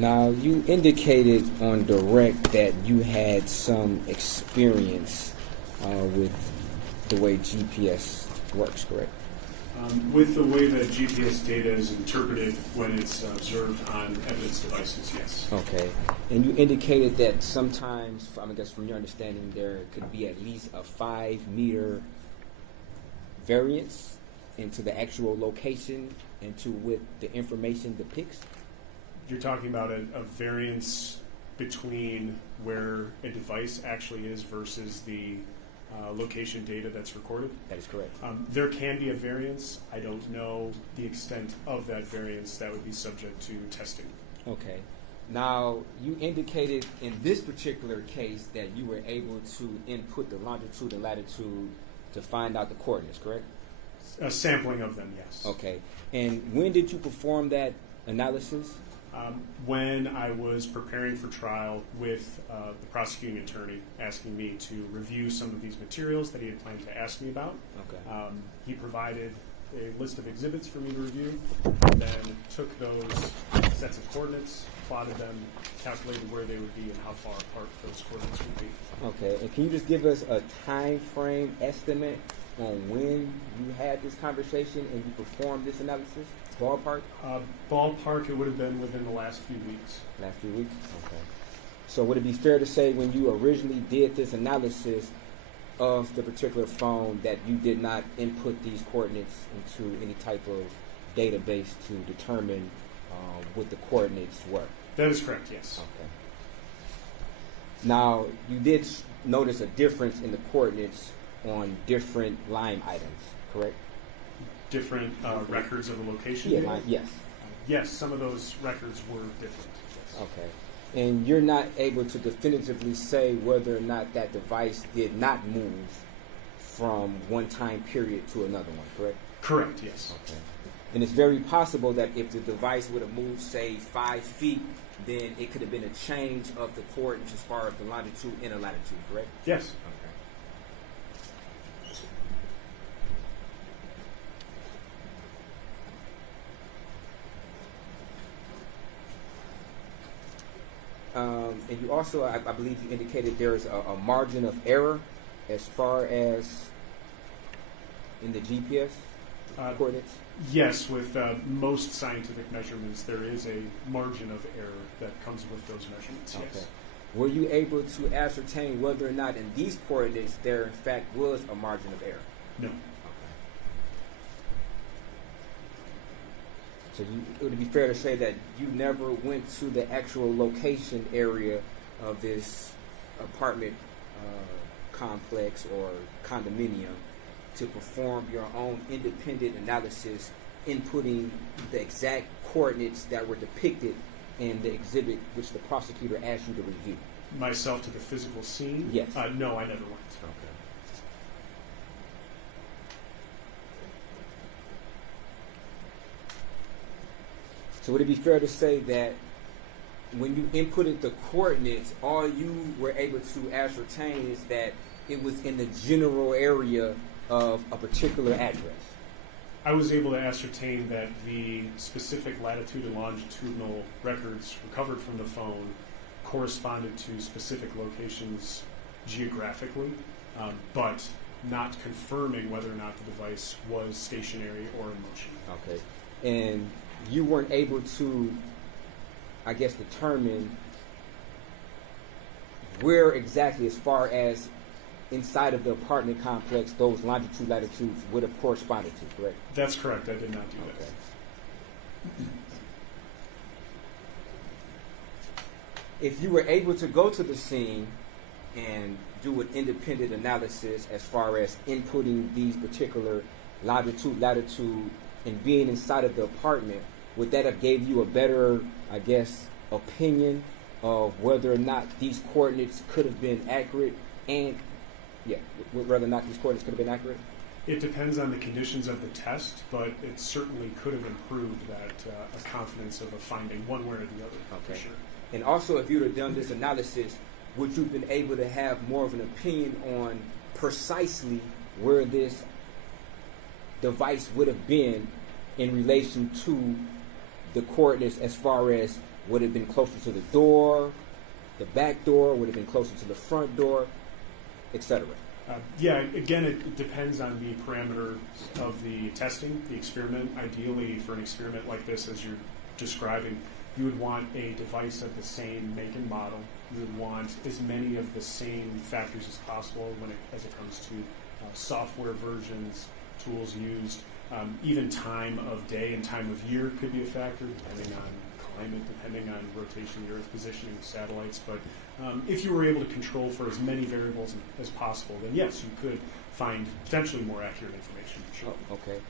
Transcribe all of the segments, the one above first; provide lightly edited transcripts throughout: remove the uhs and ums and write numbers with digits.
Now, you indicated on direct that you had some experience with the way GPS works, correct? With the way that GPS data is interpreted when it's observed on evidence devices, yes. Okay. And you indicated that sometimes, I guess from your understanding, there could be at least a 5-meter variance into the actual location and to what the information depicts? You're talking about a variance between where a device actually is versus the location data that's recorded? That is correct. There can be a variance. I don't know the extent of that variance. That would be subject to testing. Okay. Now, you indicated in this particular case that you were able to input the longitude and latitude to find out the coordinates, correct? A sampling of them, yes. Okay. And when did you perform that analysis? When I was preparing for trial with the prosecuting attorney asking me to review some of these materials that he had planned to ask me about. Okay. He provided a list of exhibits for me to review, then took those sets of coordinates, plotted them, calculated where they would be and how far apart those coordinates would be. Okay. And can you just give us a time frame estimate on when you had this conversation and you performed this analysis? Ballpark? Ballpark, it would have been within the last few weeks. Last few weeks? Okay. So would it be fair to say when you originally did this analysis of the particular phone that you did not input these coordinates into any type of database to determine what the coordinates were? That is correct, yes. Okay. Now, you did notice a difference in the coordinates on different line items, correct? Different records of the location? Yeah, yes. Yes, some of those records were different. Yes. Okay. And you're not able to definitively say whether or not that device did not move from one time period to another one, correct? Correct, yes. Okay. And it's very possible that if the device would have moved, say, 5 feet, then it could have been a change of the coordinates as far as the longitude and the latitude, correct? Yes. Okay. And you also, I believe you indicated there is a margin of error as far as in the GPS coordinates? Yes, with most scientific measurements, there is a margin of error that comes with those measurements, Okay. yes. Were you able to ascertain whether or not in these coordinates there in fact was a margin of error? No. So it would be fair to say that you never went to the actual location area of this apartment complex or condominium to perform your own independent analysis, inputting the exact coordinates that were depicted in the exhibit which the prosecutor asked you to review. Myself to the physical scene? Yes. No, I never went. Okay. So would it be fair to say that when you inputted the coordinates, all you were able to ascertain is that it was in the general area of a particular address? I was able to ascertain that the specific latitude and longitudinal records recovered from the phone corresponded to specific locations geographically, but not confirming whether or not the device was stationary or in motion. Okay. And you weren't able to, I guess, determine where exactly, as far as inside of the apartment complex, those longitude latitudes would have corresponded to, correct? That's correct. I did not do that. Okay. If you were able to go to the scene and do an independent analysis as far as inputting these particular longitude, latitude, and being inside of the apartment, would that have gave you a better, I guess, opinion of whether or not these coordinates could have been accurate and, whether or not these coordinates could have been accurate? It depends on the conditions of the test, but it certainly could have improved that a confidence of a finding one way or the other, for sure. And also, if you'd have done this analysis, would you have been able to have more of an opinion on precisely where this device would have been in relation to the coordinates as far as would have been closer to the door, the back door, would have been closer to the front door, etc. Yeah, again, it depends on the parameter of the testing, the experiment. Ideally, for an experiment like this, as you're describing, you would want a device of the same make and model. You would want as many of the same factors as possible as it comes to software versions, tools used, even time of day and time of year could be a factor, depending on climate, depending on rotation of the Earth, positioning of satellites. But if you were able to control for as many variables as possible, then yes, you could find potentially more accurate information. Sure. Oh, okay.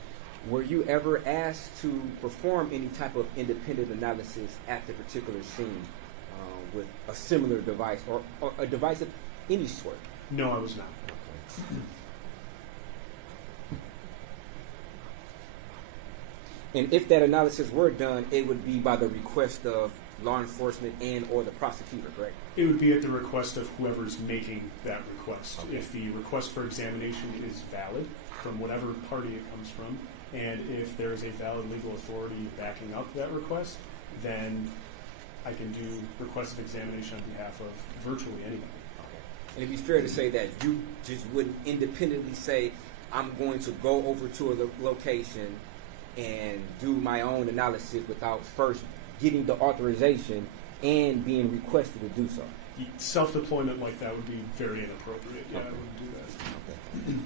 Were you ever asked to perform any type of independent analysis at the particular scene with a similar device or a device of any sort? No, I was not. Okay. And if that analysis were done, it would be by the request of law enforcement and or the prosecutor, correct? It would be at the request of whoever's making that request. Okay. If the request for examination is valid from whatever party it comes from, and if there is a valid legal authority backing up that request, then I can do requests of examination on behalf of virtually anybody. Okay. And it'd be fair to say that you just wouldn't independently say, I'm going to go over to a location and do my own analysis without first getting the authorization and being requested to do so. Self-deployment like that would be very inappropriate. Yeah, Okay. I wouldn't do that. Okay.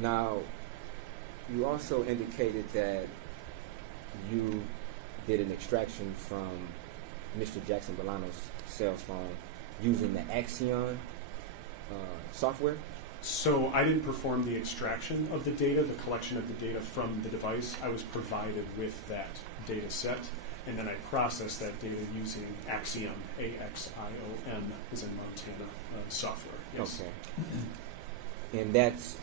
Now, you also indicated that you did an extraction from Mr. Jackson-Bolanos' cell phone using the Axion software? So I didn't perform the extraction of the data, the collection of the data from the device. I was provided with that data set, and then I processed that data using Axiom, A-X-I-O-M, as in Montana software. Yes. Okay. And that's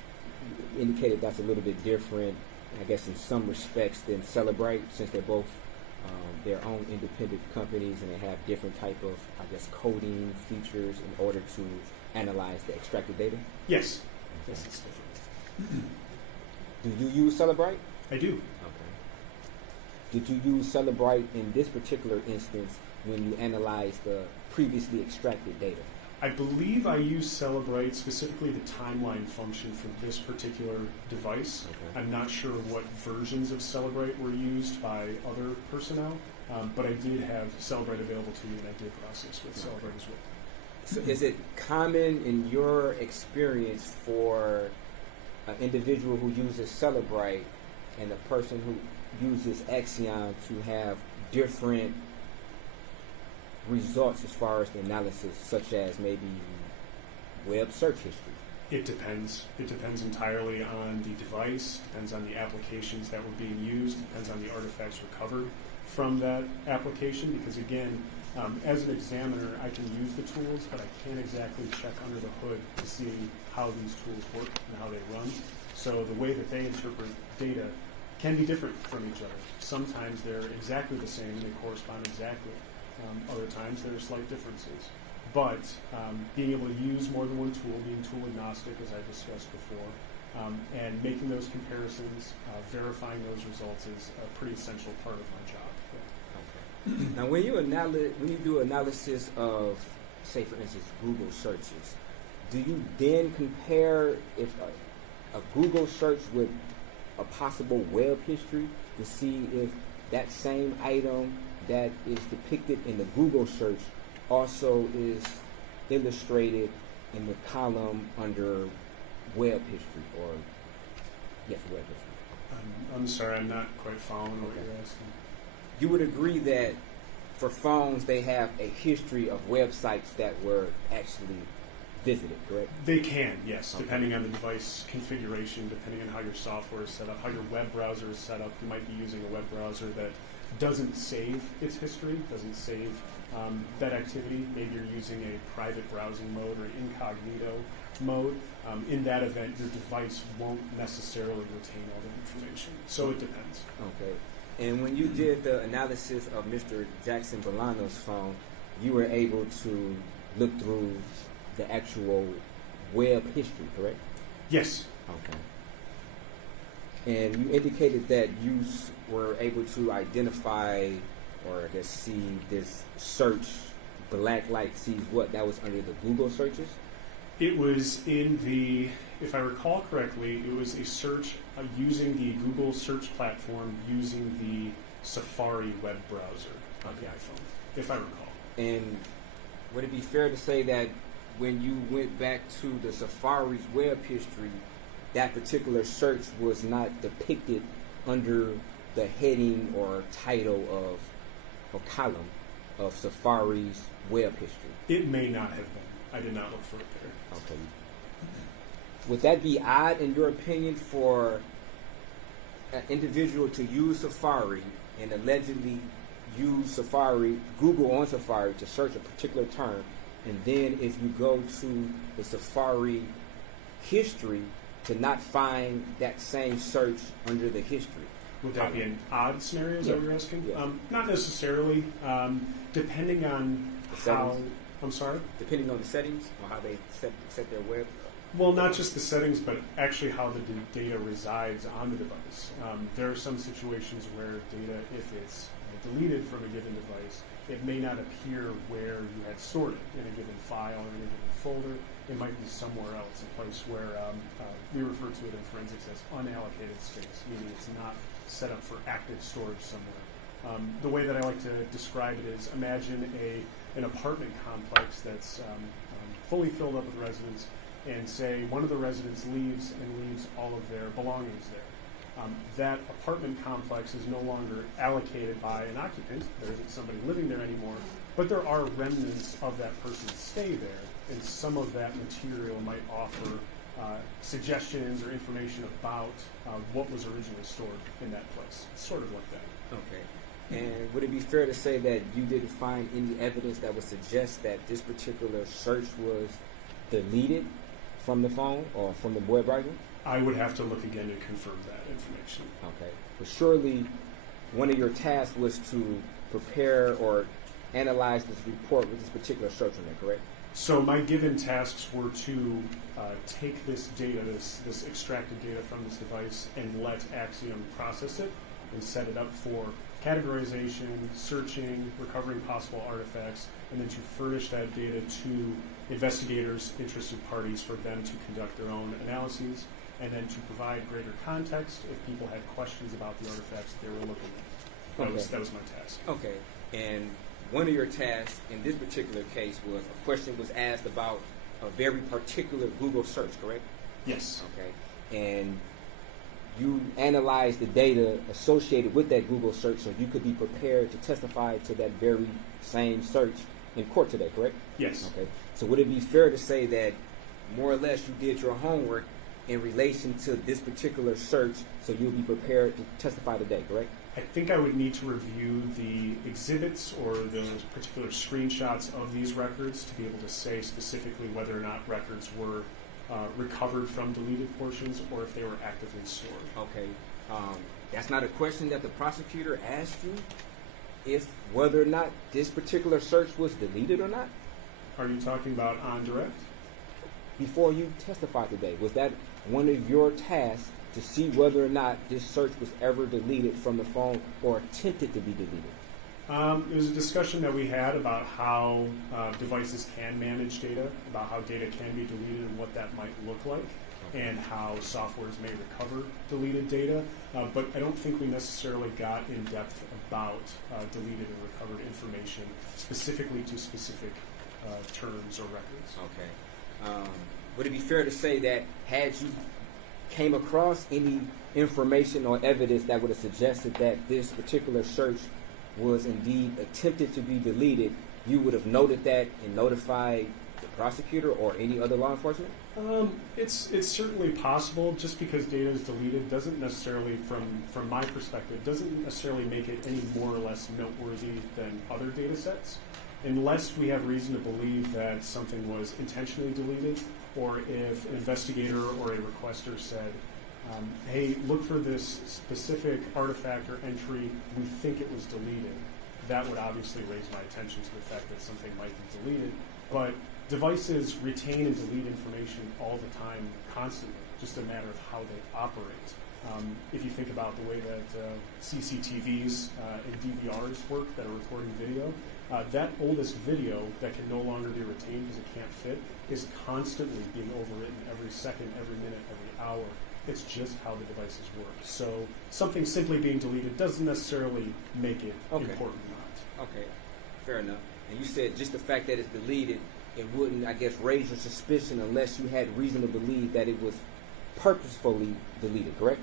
indicated that's a little bit different, I guess, in some respects than Celebrate, since they're both their own independent companies and they have different type of, I guess, coding features in order to analyze the extracted data? Yes. Okay. Yes, it's different. Do you use Celebrate? I do. Okay. Did you use Celebrate in this particular instance when you analyzed the previously extracted data? I believe I use Celebrate, specifically the timeline function for this particular device. Okay. I'm not sure what versions of Celebrate were used by other personnel, but I did have Celebrate available to me, and I did process with Celebrate as well. So is it common in your experience for an individual who uses Celebrate and a person who uses Axion to have different results as far as the analysis, such as maybe web search history? It depends. It depends entirely on the device, depends on the applications that were being used, depends on the artifacts recovered from that application, because again, as an examiner, I can use the tools, but I can't exactly check under the hood to see how these tools work and how they run. So the way that they interpret data can be different from each other. Sometimes they're exactly the same, they correspond exactly. Other times there are slight differences. But being able to use more than one tool, being tool agnostic, as I discussed before, and making those comparisons, verifying those results is a pretty essential part of my job. Okay. Now, when you do analysis of, say, for instance, Google searches, do you then compare if a Google search with a possible web history to see if that same item that is depicted in the Google search also is illustrated in the column under web history, or yes, web history? I'm sorry, I'm not quite following what you're asking. You would agree that for phones they have a history of websites that were actually visited, correct? They can, yes, Okay. depending on the device configuration, depending on how your software is set up, how your web browser is set up. You might be using a web browser that doesn't save its history, doesn't save that activity. Maybe you're using a private browsing mode or incognito mode. In that event, your device won't necessarily retain all the information. So it depends. Okay. And when you did the analysis of Mr. Jackson-Bolanos' phone, you were able to look through the actual web history, correct? Yes. Okay. And you indicated that you were able to identify, or I guess see this search, black light sees what, that was under the Google searches? It was in the, if I recall correctly, it was a search using the Google search platform using the Safari web browser on the iPhone, if I recall. And would it be fair to say that when you went back to the Safari's web history, that particular search was not depicted under the heading or title of or column of Safari's web history? It may not have been. I did not look for it there. Okay. Would that be odd, in your opinion, for an individual to use Safari and allegedly use Safari, Google on Safari to search a particular term, and then if you go to the Safari history to not find that same search under the history? Would that be an odd scenario, is that what you're asking? Yeah. Not necessarily. Depending on how... I'm sorry? Depending on the settings or how they set their web? Well, not just the settings, but actually how the data resides on the device. There are some situations where data, if it's deleted from a given device, it may not appear where you had stored it in a given file or in a given folder. It might be somewhere else, a place where we refer to it in forensics as unallocated space, meaning it's not set up for active storage somewhere. The way that I like to describe it is imagine an apartment complex that's fully filled up with residents, and say one of the residents leaves all of their belongings there. That apartment complex is no longer allocated by an occupant. There isn't somebody living there anymore, but there are remnants of that person's stay there, and some of that material might offer suggestions or information about what was originally stored in that place. It's sort of like that. Okay. And would it be fair to say that you didn't find any evidence that would suggest that this particular search was deleted from the phone or from the web browser? I would have to look again and confirm that information. Okay. But surely one of your tasks was to prepare or analyze this report with this particular search on there, correct? So my given tasks were to take this data, this extracted data from this device, and let Axiom process it and set it up for categorization, searching, recovering possible artifacts, and then to furnish that data to investigators, interested parties, for them to conduct their own analyses, and then to provide greater context if people had questions about the artifacts that they were looking at. That was my task. Okay. And one of your tasks in this particular case was a question was asked about a very particular Google search, correct? Yes. Okay. And you analyzed the data associated with that Google search so you could be prepared to testify to that very same search in court today, correct? Yes. Okay. So would it be fair to say that more or less you did your homework in relation to this particular search so you'll be prepared to testify today, correct? I think I would need to review the exhibits or those particular screenshots of these records to be able to say specifically whether or not records were recovered from deleted portions or if they were actively stored. Okay. That's not a question that the prosecutor asked you, if whether or not this particular search was deleted or not? Are you talking about on direct? Before you testified today, was that one of your tasks to see whether or not this search was ever deleted from the phone or attempted to be deleted? It was a discussion that we had about how devices can manage data, about how data can be deleted and what that might look like, and how softwares may recover deleted data. But I don't think we necessarily got in depth about deleted and recovered information specifically to specific terms or records. Okay. Would it be fair to say that had you came across any information or evidence that would have suggested that this particular search was indeed attempted to be deleted, you would have noted that and notified the prosecutor or any other law enforcement? It's certainly possible. Just because data is deleted doesn't necessarily, from my perspective, doesn't necessarily make it any more or less noteworthy than other data sets, unless we have reason to believe that something was intentionally deleted, or if an investigator or a requester said, hey, look for this specific artifact or entry, we think it was deleted. That would obviously raise my attention to the fact that something might be deleted. But devices retain and delete information all the time, constantly, just a matter of how they operate. If you think about the way that CCTVs and DVRs work that are recording video, that oldest video that can no longer be retained because it can't fit is constantly being overwritten every second, every minute, every hour. It's just how the devices work. So something simply being deleted doesn't necessarily make it important or not. Okay, fair enough. And you said just the fact that it's deleted, it wouldn't, I guess, raise your suspicion unless you had reason to believe that it was purposefully deleted, correct?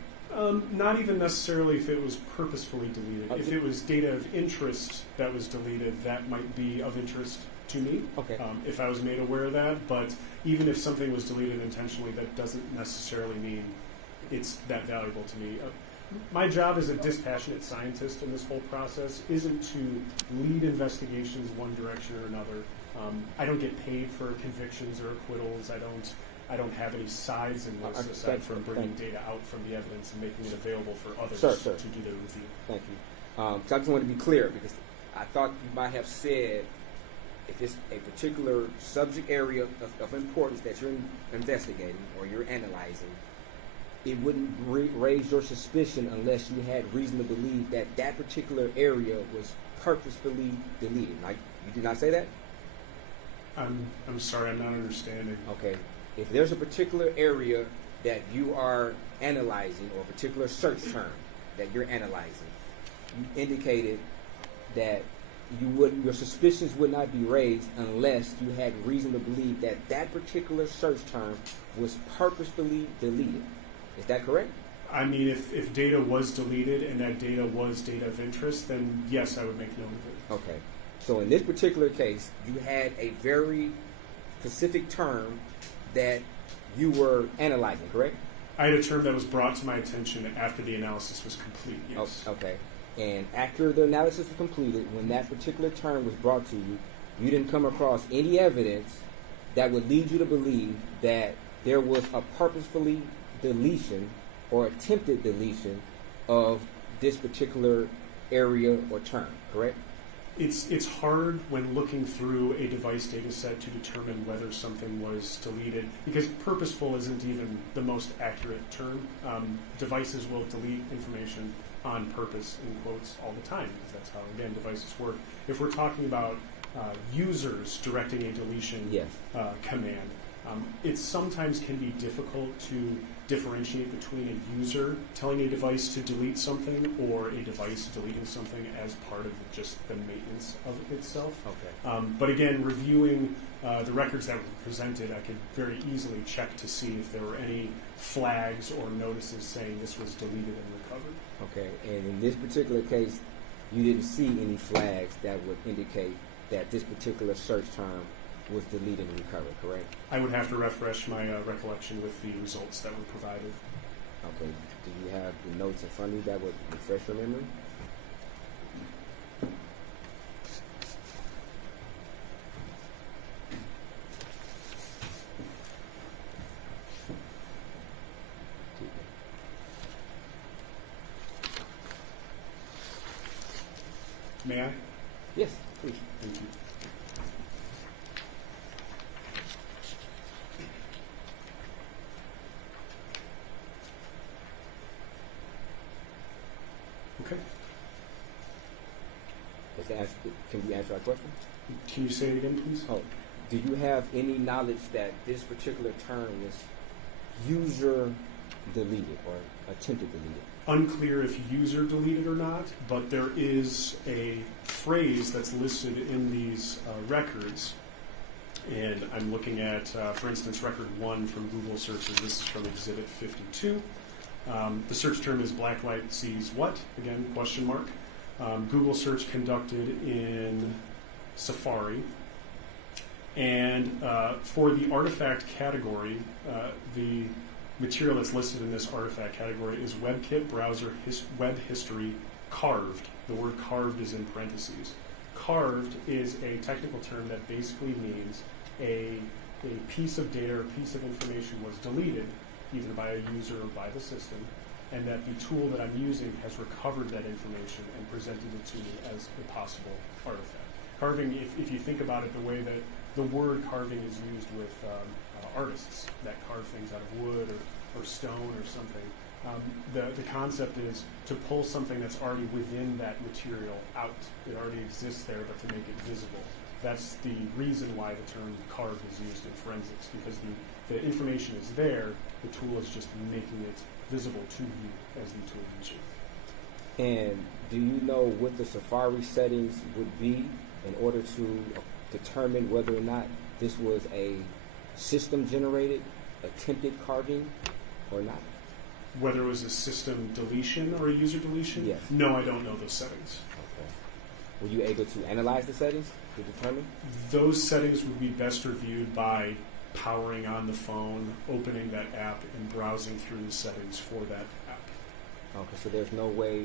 Not even necessarily if it was purposefully deleted. If it was data of interest that was deleted, that might be of interest to me. Okay. If I was made aware of that, but even if something was deleted intentionally, that doesn't necessarily mean it's that valuable to me. My job as a dispassionate scientist in this whole process isn't to lead investigations one direction or another. I don't get paid for convictions or acquittals. I don't have any sides in this aside from bringing data out from the evidence and making it available for others to do their review. Thank you. So I just want to be clear because I thought you might have said if it's a particular subject area of importance that you're investigating or you're analyzing, it wouldn't raise your suspicion unless you had reason to believe that that particular area was purposefully deleted. Like, you did not say that? I'm sorry, I'm not understanding. Okay. If there's a particular area that you are analyzing or a particular search term that you're analyzing, you indicated that your suspicions would not be raised unless you had reason to believe that that particular search term was purposefully deleted. Is that correct? I mean, if data was deleted and that data was data of interest, then yes, I would make note of it. Okay. So in this particular case, you had a very specific term that you were analyzing, correct? I had a term that was brought to my attention after the analysis was complete, yes. Okay. And after the analysis was completed, when that particular term was brought to you, you didn't come across any evidence that would lead you to believe that there was a purposefully deletion or attempted deletion of this particular area or term, correct? It's hard when looking through a device data set to determine whether something was deleted because purposeful isn't even the most accurate term. Devices will delete information on purpose, in quotes, all the time because that's how, again, devices work. If we're talking about users directing a deletion command, it sometimes can be difficult to differentiate between a user telling a device to delete something or a device deleting something as part of just the maintenance of itself. Okay. But again, reviewing the records that were presented, I could very easily check to see if there were any flags or notices saying this was deleted and recovered. Okay, and in this particular case, you didn't see any flags that would indicate that this particular search term was deleted and recovered, correct? I would have to refresh my recollection with the results that were provided. Okay. Do you have the notes in front of you that would refresh your memory? May I? Yes, please. Thank you. Okay. Can you answer our question? Can you say it again, please? Oh, do you have any knowledge that this particular term was user deleted or attempted deleted? Unclear if user deleted or not, but there is a phrase that's listed in these records. And I'm looking at, for instance, record 1 from Google searches. This is from Exhibit 52. The search term is blacklight sees what? Again, question mark. Google search conducted in Safari. And for the artifact category, the material that's listed in this artifact category is WebKit browser web history carved. The word carved is in parentheses. Carved is a technical term that basically means a piece of data or piece of information was deleted either by a user or by the system, and that the tool that I'm using has recovered that information and presented it to me as a possible artifact. Carving, if you think about it the way that the word carving is used with artists that carve things out of wood or stone or something. The concept is to pull something that's already within that material out. It already exists there, but to make it visible. That's the reason why the term carve is used in forensics, because the information is there, the tool is just making it visible to you as the tool user. And do you know what the Safari settings would be in order to determine whether or not this was a system-generated attempted carving or not? Whether it was a system deletion or a user deletion? Yes. No, I don't know those settings. Okay. Were you able to analyze the settings to determine? Those settings would be best reviewed by powering on the phone, opening that app, and browsing through the settings for that app. Okay, so there's no way,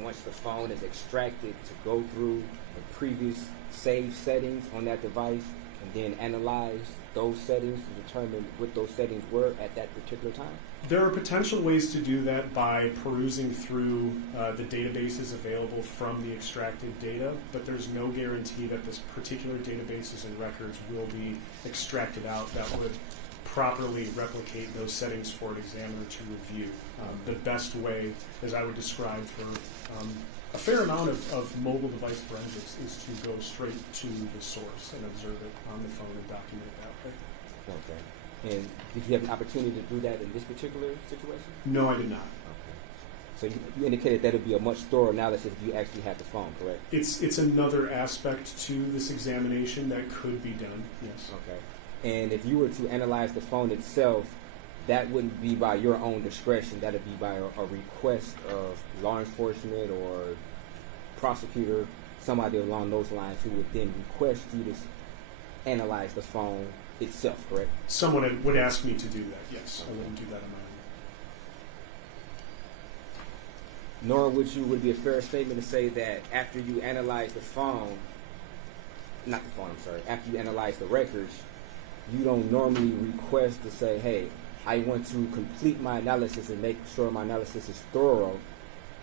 once the phone is extracted, to go through the previous saved settings on that device and then analyze those settings to determine what those settings were at that particular time? There are potential ways to do that by perusing through the databases available from the extracted data, but there's no guarantee that this particular databases and records will be extracted out that would properly replicate those settings for an examiner to review. The best way, as I would describe for a fair amount of mobile device forensics, is to go straight to the source and observe it on the phone and document it that way. Okay. And did you have an opportunity to do that in this particular situation? No, I did not. Okay. So you indicated that it would be a much thorough analysis if you actually had the phone, correct? It's another aspect to this examination that could be done, yes. Okay. And if you were to analyze the phone itself, that wouldn't be by your own discretion. That would be by a request of law enforcement or prosecutor, somebody along those lines who would then request you to analyze the phone itself, correct? Someone would ask me to do that, yes. Okay. I wouldn't do that on my own. Nor would it be a fair statement to say that after you analyze the phone, after you analyze the records, you don't normally request to say, hey, I want to complete my analysis and make sure my analysis is thorough.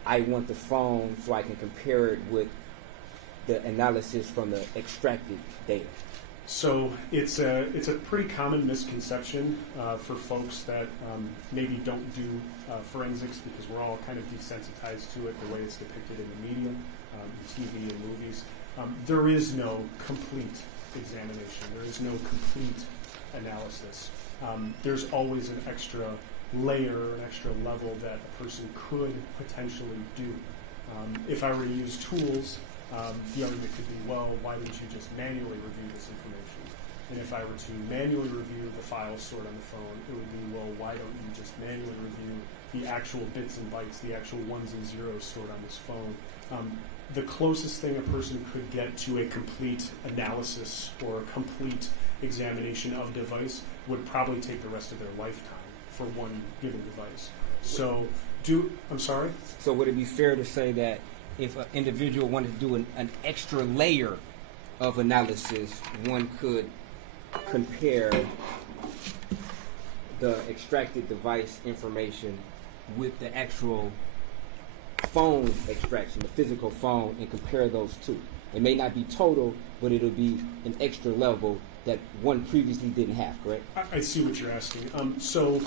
I want the phone so I can compare it with the analysis from the extracted data. So it's a pretty common misconception for folks that maybe don't do forensics, because we're all kind of desensitized to it the way it's depicted in the media, TV and movies. There is no complete examination. There is no complete analysis. There's always an extra layer, an extra level that a person could potentially do. If I were to use tools, the argument could be, well, why didn't you just manually review this information? And if I were to manually review the files stored on the phone, it would be, well, why don't you just manually review the actual bits and bytes, the actual ones and zeros stored on this phone? The closest thing a person could get to a complete analysis or a complete examination of a device would probably take the rest of their lifetime for one given device. So, I'm sorry? So would it be fair to say that if an individual wanted to do an extra layer of analysis, one could compare the extracted device information with the actual phone extraction, the physical phone, and compare those two? It may not be total, but it'll be an extra level that one previously didn't have, correct? I see what you're asking. So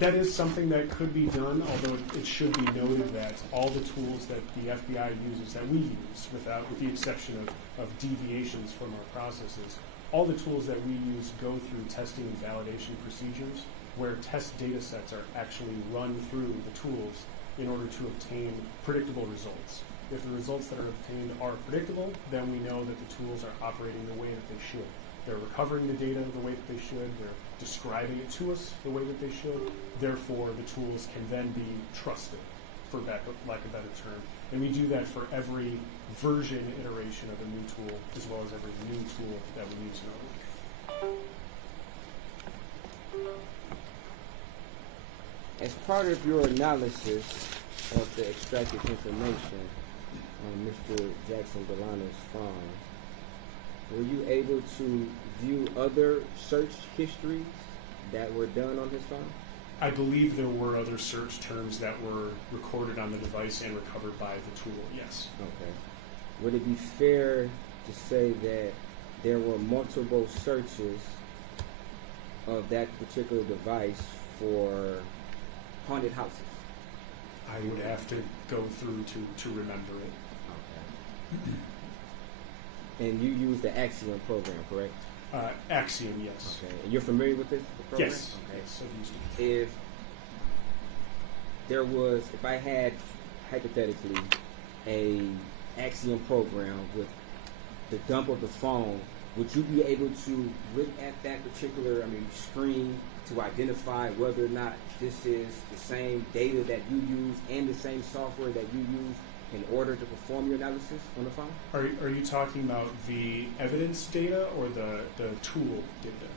that is something that could be done, although it should be noted that all the tools that the FBI uses, that we use, with the exception of deviations from our processes, all the tools that we use go through testing and validation procedures where test data sets are actually run through the tools in order to obtain predictable results. If the results that are obtained are predictable, then we know that the tools are operating the way that they should. They're recovering the data the way that they should. They're describing it to us the way that they should. Therefore, the tools can then be trusted, for lack of a better term. And we do that for every version iteration of a new tool, as well as every new tool that we use in our work. As part of your analysis of the extracted information on Mr. Jackson-Bolanos' phone, were you able to view other search histories that were done on his phone? I believe there were other search terms that were recorded on the device and recovered by the tool, yes. Okay. Would it be fair to say that there were multiple searches of that particular device for haunted houses? I would have to go through to remember it. Okay. And you use the Axiom program, correct? Axiom, yes. Okay. And you're familiar with this program? Yes. Okay. Yes, I've used it. If I had hypothetically a Axiom program with the dump of the phone, would you be able to look at that particular, screen to identify whether or not this is the same data that you use and the same software that you use in order to perform your analysis on the phone? Are you talking about the evidence data or the tool data?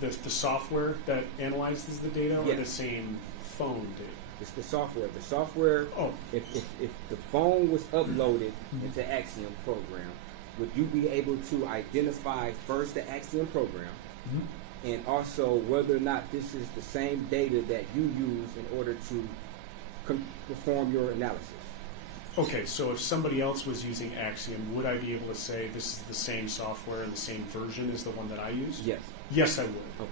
The software that analyzes the data, or the same phone data? It's the software. The software, oh. if the phone was uploaded into Axiom program, would you be able to identify first the Axiom program and also whether or not this is the same data that you use in order to perform your analysis? Okay, so if somebody else was using Axiom, would I be able to say this is the same software and the same version as the one that I used? Yes. Yes, I would. Okay.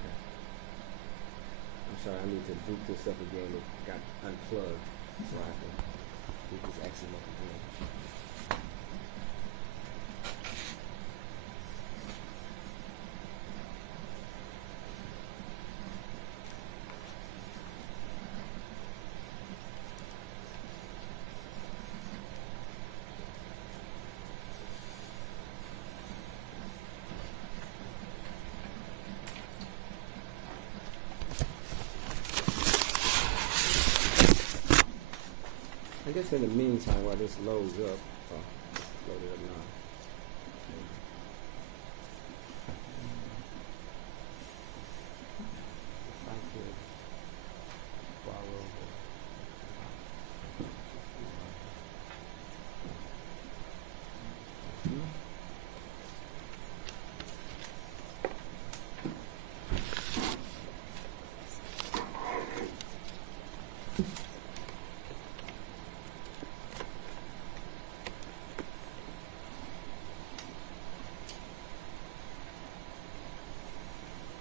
I'm sorry, I need to boot this up again. It got unplugged, so I have to boot this Axiom up again. I guess in the meantime, while this loads up, it's loaded up now. If I could borrow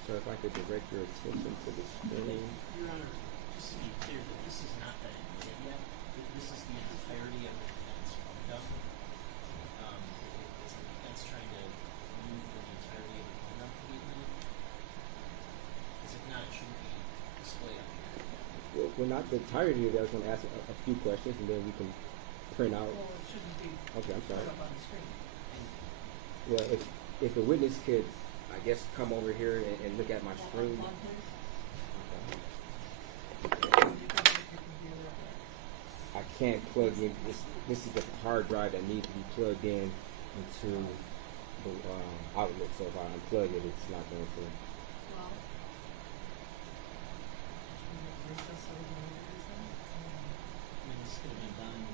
So if I could direct your attention to the screen. Your Honor, just to be clear, that this is not the end yet. This is the entirety of the defense phone dump. Is the defense trying to move for the entirety of the phone dump to be admitted? Because if not, it shouldn't be displayed on here. Well, not the entirety of that. I was going to ask a few questions, and then we can print out. Well, it shouldn't be Okay, I'm sorry. put up on the screen. Well, if the witness could, I guess, come over here and look at my screen. One, please. Okay. You can make your computer up there. I can't plug in. This is a hard drive that needs to be plugged in into the outlet. So if I unplug it, it's not going to. Well, recess over the reason. I mean, this could have been done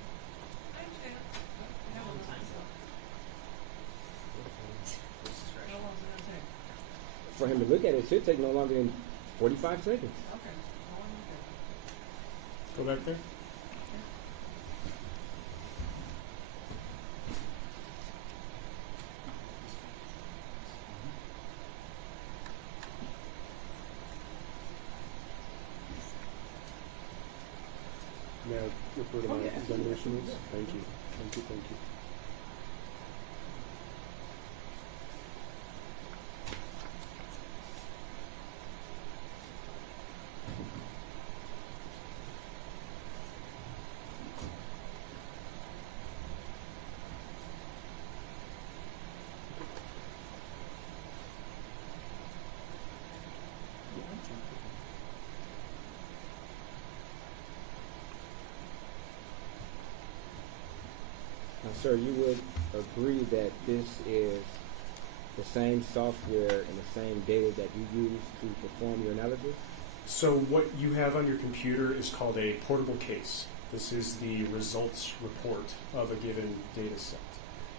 I understand. a long time ago. This is How long is it gonna take? For him to look at it, it should take no longer than 45 seconds. Okay. How long is it? Go back there. May I refer to my examination notes? Thank you. Thank you. Thank you. Now, sir, you would agree that this is the same software and the same data that you use to perform your analysis? So what you have on your computer is called a portable case. This is the results report of a given data set.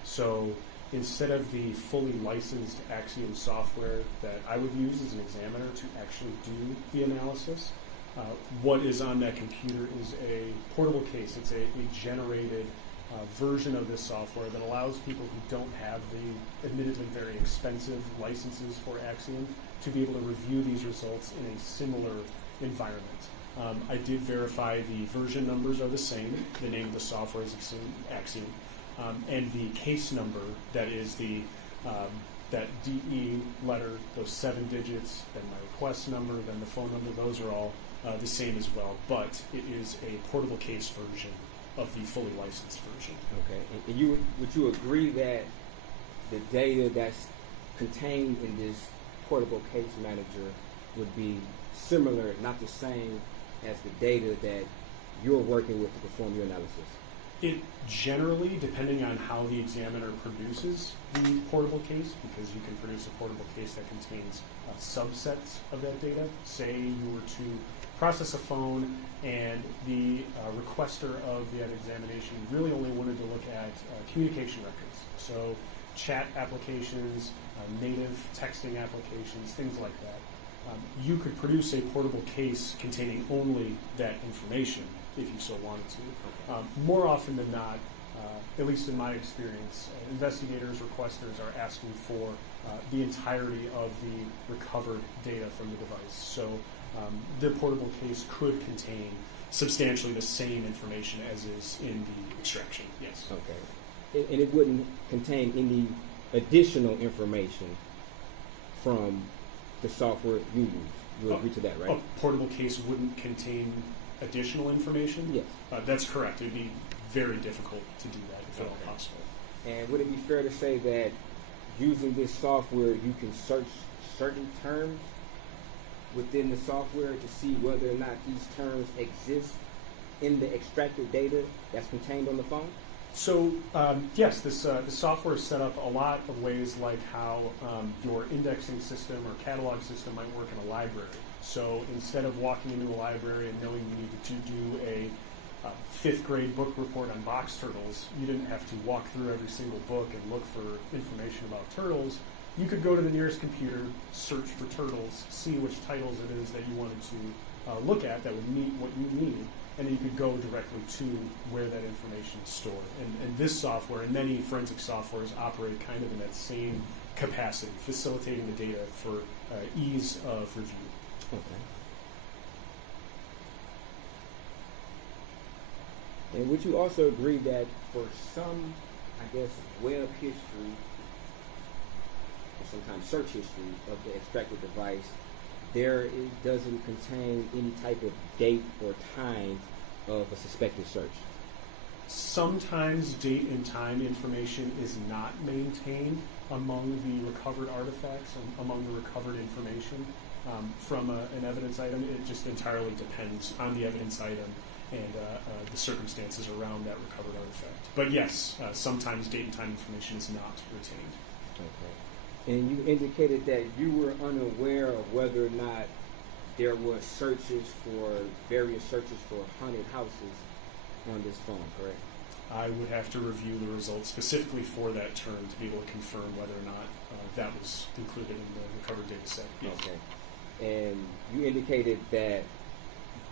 So instead of the fully licensed Axiom software that I would use as an examiner to actually do the analysis, what is on that computer is a portable case. It's a generated version of this software that allows people who don't have the admittedly very expensive licenses for Axiom to be able to review these results in a similar environment. I did verify the version numbers are the same. The name of the software is Axiom. And the case number, that is the that DE letter, those 7 digits, then my request number, then the phone number, those are all the same as well. But it is a portable case version of the fully licensed version. Okay. And would you agree that the data that's contained in this portable case manager would be similar, not the same, as the data that you're working with to perform your analysis? It generally, depending on how the examiner produces the portable case, because you can produce a portable case that contains subsets of that data. Say you were to process a phone and the requester of that examination really only wanted to look at communication records. So chat applications, native texting applications, things like that. You could produce a portable case containing only that information if you so wanted to. More often than not, at least in my experience, investigators, requesters are asking for the entirety of the recovered data from the device. So the portable case could contain substantially the same information as is in the extraction, yes. Okay. And it wouldn't contain any additional information from the software you use. You agree to that, right? A portable case wouldn't contain additional information? Yes. That's correct. It would be very difficult to do that if at all possible. And would it be fair to say that using this software, you can search certain terms within the software to see whether or not these terms exist in the extracted data that's contained on the phone? So yes, this software is set up a lot of ways like how your indexing system or catalog system might work in a library. So instead of walking into a library and knowing you needed to do a 5th grade book report on box turtles, you didn't have to walk through every single book and look for information about turtles. You could go to the nearest computer, search for turtles, see which titles it is that you wanted to look at that would meet what you need, and then you could go directly to where that information is stored. And this software and many forensic softwares operate kind of in that same capacity, facilitating the data for ease of review. Okay. And would you also agree that for some, I guess, web history, or sometimes search history of the extracted device, it doesn't contain any type of date or time of a suspected search? Sometimes date and time information is not maintained among the recovered artifacts and among the recovered information from an evidence item. It just entirely depends on the evidence item and the circumstances around that recovered artifact. But yes, sometimes date and time information is not retained. Okay. And you indicated that you were unaware of whether or not there were various searches for haunted houses on this phone, correct? I would have to review the results specifically for that term to be able to confirm whether or not that was included in the recovered data set. Yes. Okay. And you indicated that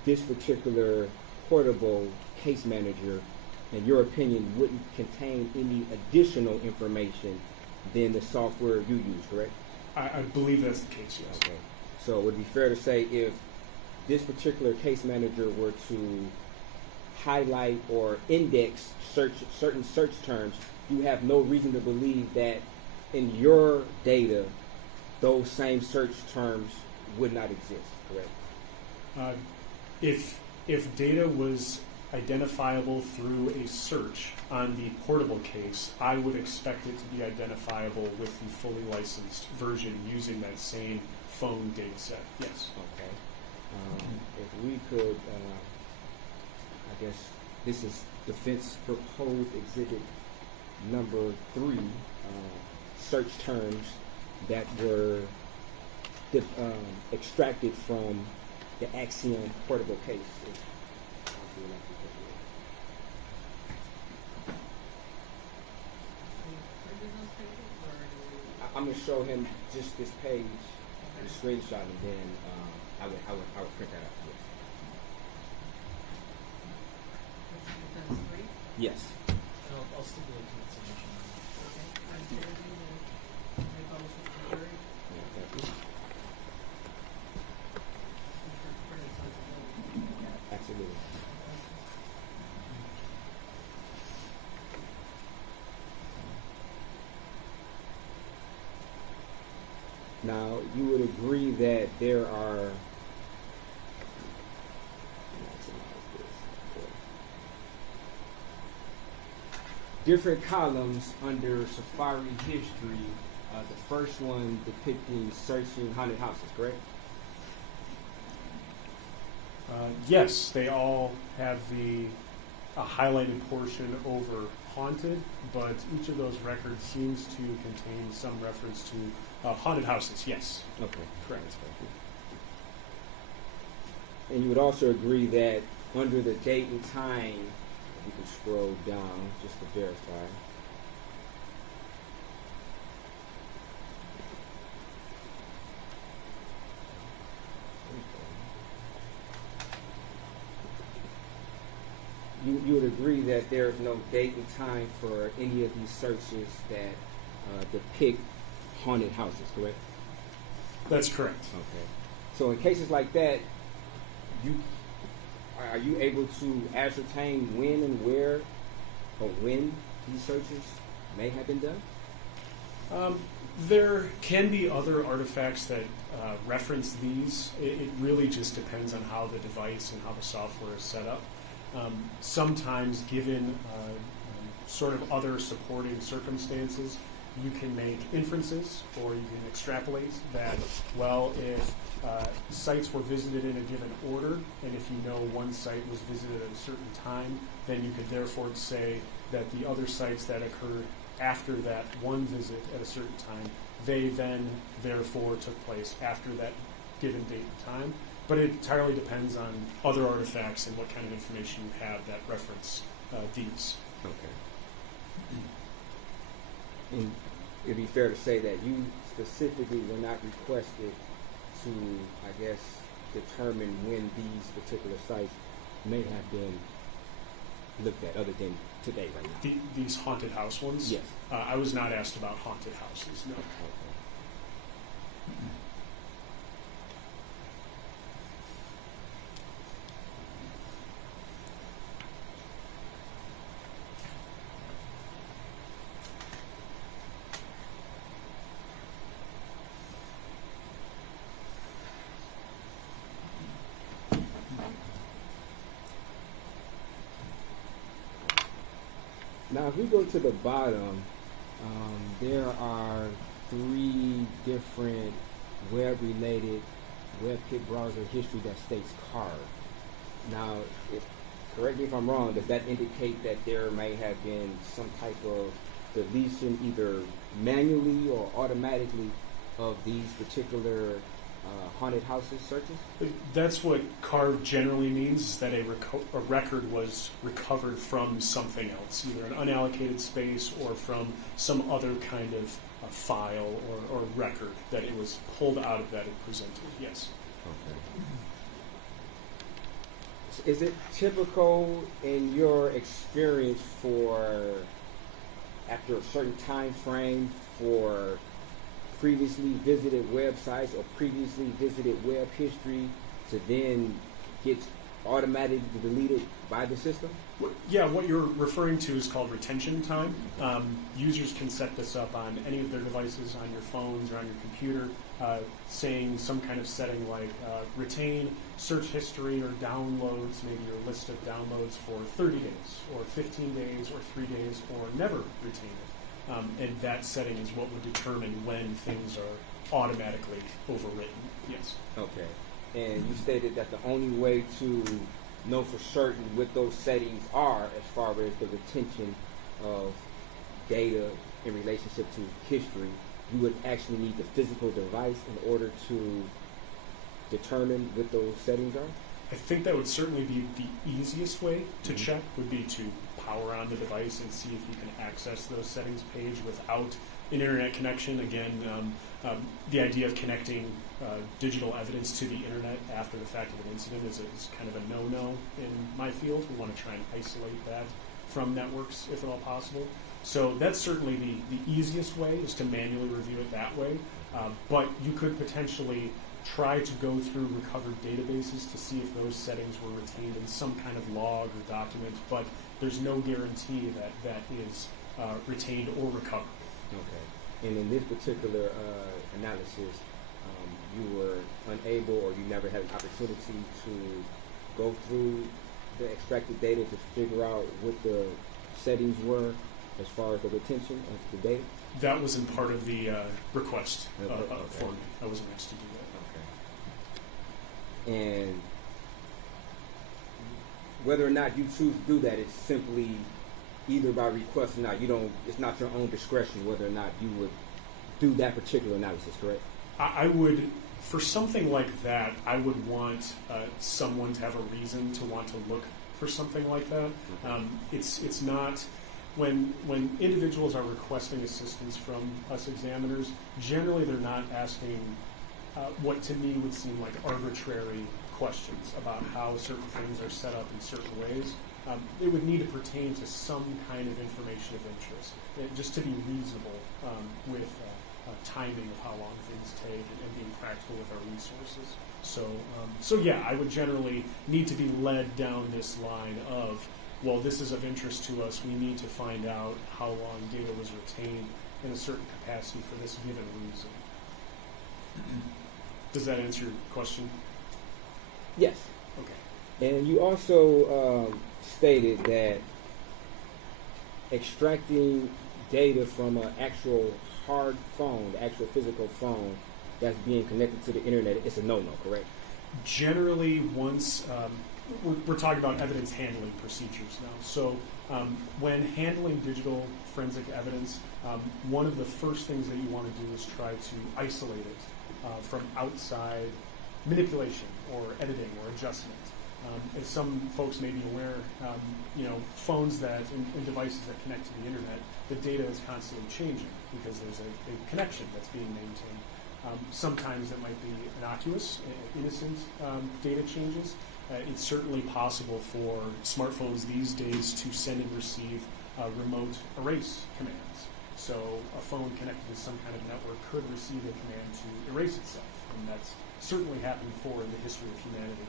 this particular portable case manager, in your opinion, wouldn't contain any additional information than the software you use, correct? I believe that's the case, yes. Okay. So it would be fair to say if this particular case manager were to highlight or index certain search terms, you have no reason to believe that in your data, those same search terms would not exist, correct? If data was identifiable through a search on the portable case, I would expect it to be identifiable with the fully licensed version using that same phone data set. Yes. Okay. If we could, I guess this is defense proposed exhibit number 3, search terms that were extracted from the Axiom portable case. I'm going to show him just this page, the screenshot, and then I would print that out. Yes. Now, you would agree that there are different columns under Safari history. The first one depicting searching haunted houses, correct? Yes, they all have a highlighted portion over haunted, but each of those records seems to contain some reference to haunted houses. Yes. Okay. Correct. And you would also agree that under the date and time, you can scroll down just to verify. You would agree that there is no date and time for any of these searches that depict haunted houses, correct? That's correct. Okay. So in cases like that, are you able to ascertain when and where or when these searches may have been done? There can be other artifacts that reference these. It really just depends on how the device and how the software is set up. Sometimes, given sort of other supporting circumstances, you can make inferences or you can extrapolate that, well, if sites were visited in a given order, and if you know one site was visited at a certain time, then you could therefore say that the other sites that occurred after that one visit at a certain time, they then therefore took place after that given date and time. But it entirely depends on other artifacts and what kind of information you have that reference these. Okay. And it'd be fair to say that you specifically were not requested to, I guess, determine when these particular sites may have been looked at, other than today, right now. These haunted house ones? Yes. I was not asked about haunted houses, no. Okay. Now, if we go to the bottom, there are 3 different web-related WebKit browser history that states card. Now, correct me if I'm wrong, does that indicate that there may have been some type of deletion, either manually or automatically, of these particular haunted houses searches? That's what carved generally means, is that a record was recovered from something else, either an unallocated space or from some other kind of file or record, that it was pulled out of that and presented, yes. Okay. Is it typical in your experience after a certain time frame, for previously visited websites or previously visited web history to then get automatically deleted by the system? Yeah, what you're referring to is called retention time. Users can set this up on any of their devices, on your phones or on your computer, saying some kind of setting like retain search history or downloads, maybe your list of downloads for 30 days or 15 days or 3 days, or never retain it. And that setting is what would determine when things are automatically overwritten. Yes. Okay. And you stated that the only way to know for certain what those settings are as far as the retention of data in relationship to history, you would actually need the physical device in order to determine what those settings are? I think that would certainly be the easiest way to check, would be to power on the device and see if you can access those settings page without an internet connection. Again, the idea of connecting digital evidence to the internet after the fact of an incident is kind of a no-no in my field. We want to try and isolate that from networks if at all possible. So that's certainly the easiest way, is to manually review it that way. But you could potentially try to go through recovered databases to see if those settings were retained in some kind of log or document, but there's no guarantee that that is retained or recovered. Okay. And in this particular analysis, you were unable or you never had an opportunity to go through the extracted data to figure out what the settings were as far as the retention of the data? That wasn't part of the request Okay. for me. I wasn't asked to do that. Okay. And whether or not you choose to do that, it's simply either by request or not. You don't. It's not your own discretion whether or not you would do that particular analysis, correct? I would, for something like that, I would want someone to have a reason to want to look for something like that. It's not when individuals are requesting assistance from us examiners. Generally, they're not asking what to me would seem like arbitrary questions about how certain things are set up in certain ways. It would need to pertain to some kind of information of interest, just to be reasonable with timing of how long things take and being practical with our resources. So yeah, I would generally need to be led down this line of, well, this is of interest to us. We need to find out how long data was retained in a certain capacity for this given reason. Does that answer your question? Yes. Okay. And you also stated that extracting data from an actual hard phone, the actual physical phone that's being connected to the internet, it's a no-no, correct? Generally, once we're talking about evidence handling procedures now. So when handling digital forensic evidence, one of the first things that you want to do is try to isolate it from outside manipulation or editing or adjustment. As some folks may be aware, phones that and devices that connect to the internet, the data is constantly changing because there's a connection that's being maintained. Sometimes it might be innocuous, innocent data changes. It's certainly possible for smartphones these days to send and receive remote erase commands. So a phone connected to some kind of network could receive a command to erase itself, and that's certainly happened before in the history of humanity.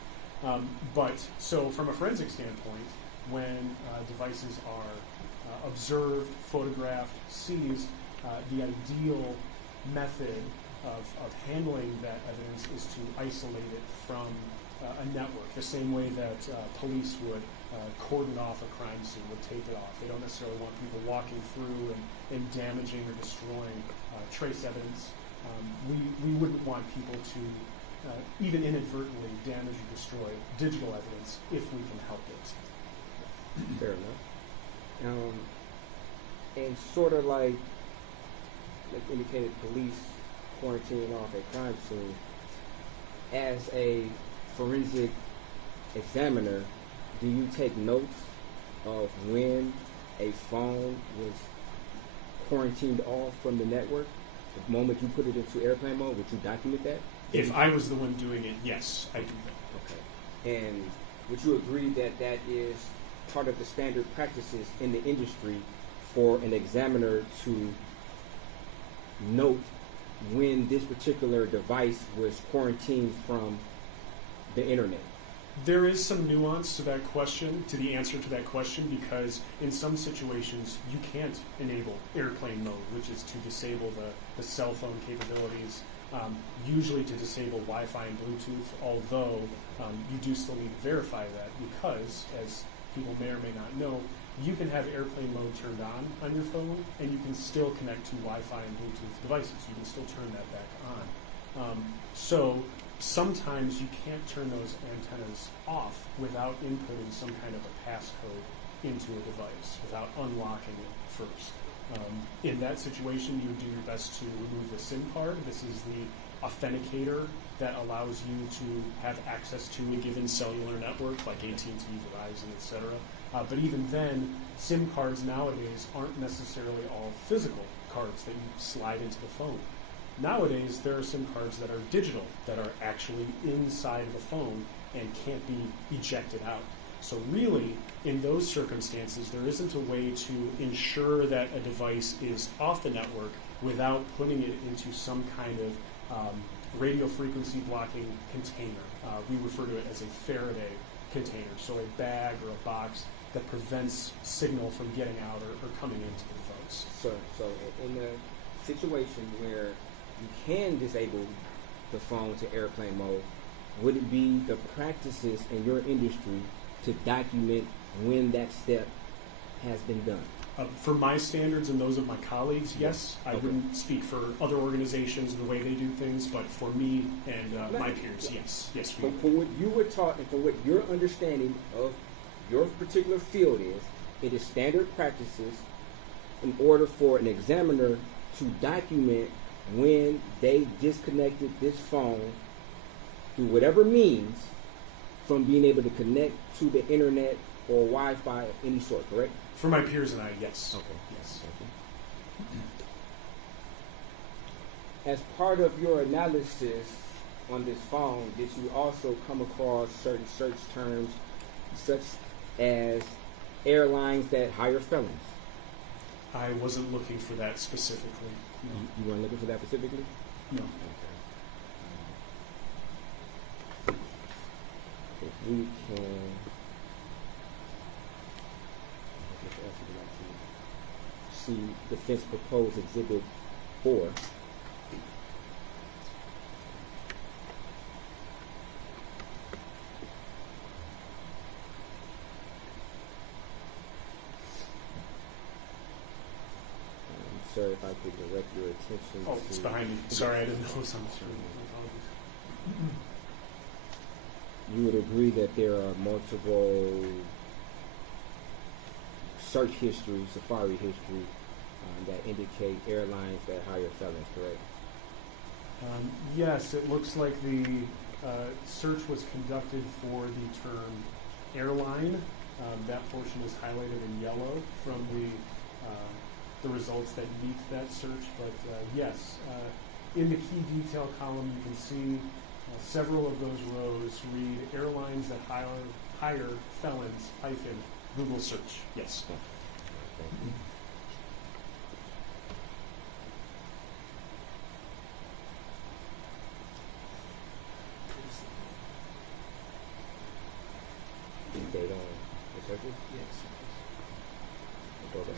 So from a forensic standpoint, when devices are observed, photographed, seized, the ideal method of handling that evidence is to isolate it from a network, the same way that police would cordon off a crime scene, would tape it off. They don't necessarily want people walking through and damaging or destroying trace evidence. We wouldn't want people to even inadvertently damage or destroy digital evidence if we can help it. Fair enough. And sort of like indicated, police quarantining off a crime scene, as a forensic examiner, do you take notes of when a phone was quarantined off from the network? The moment you put it into airplane mode, would you document that? If I was the one doing it, yes, I do that. Okay. And would you agree that that is part of the standard practices in the industry for an examiner to note when this particular device was quarantined from the internet? There is some nuance to that question, to the answer to that question, because in some situations you can't enable airplane mode, which is to disable the cell phone capabilities, usually to disable Wi-Fi and Bluetooth, although you do still need to verify that because, as people may or may not know, you can have airplane mode turned on your phone and you can still connect to Wi-Fi and Bluetooth devices. You can still turn that back on. So sometimes you can't turn those antennas off without inputting some kind of a passcode into a device, without unlocking it first. In that situation, you would do your best to remove the SIM card. This is the authenticator that allows you to have access to a given cellular network like AT&T, Verizon, etc. But even then, SIM cards nowadays aren't necessarily all physical cards that you slide into the phone. Nowadays, there are SIM cards that are digital, that are actually inside the phone and can't be ejected out. So really, in those circumstances, there isn't a way to ensure that a device is off the network without putting it into some kind of radio frequency blocking container. We refer to it as a Faraday container, so a bag or a box that prevents signal from getting out or coming into the device. So in a situation where you can disable the phone to airplane mode, would it be the practices in your industry to document when that step has been done? For my standards and those of my colleagues, yes. I Okay. wouldn't speak for other organizations and the way they do things, but for me and my peers, yes. Yes, we From what you were taught and from what your understanding of your particular field is, it is standard practices in order for an examiner to document when they disconnected this phone through whatever means from being able to connect to the internet or Wi-Fi of any sort, correct? For my peers and I, yes. Okay. Yes. As part of your analysis on this phone, did you also come across certain search terms such as airlines that hire felons? I wasn't looking for that specifically. No. You weren't looking for that specifically? No. Okay. If we can... I guess after we like to see Defense Proposed Exhibit 4. Sir, if I could direct your attention Oh, to... it's behind me. Sorry, I didn't know it was on the screen. You would agree that there are multiple search history, safari history, that indicate airlines that hire felons, correct? Yes, it looks like the search was conducted for the term airline. That portion is highlighted in yellow from the results that meet that search. But yes, in the key detail column, you can see several of those rows read airlines that hire felons - Google search. Yes. Date on the searches? Yes. Go back.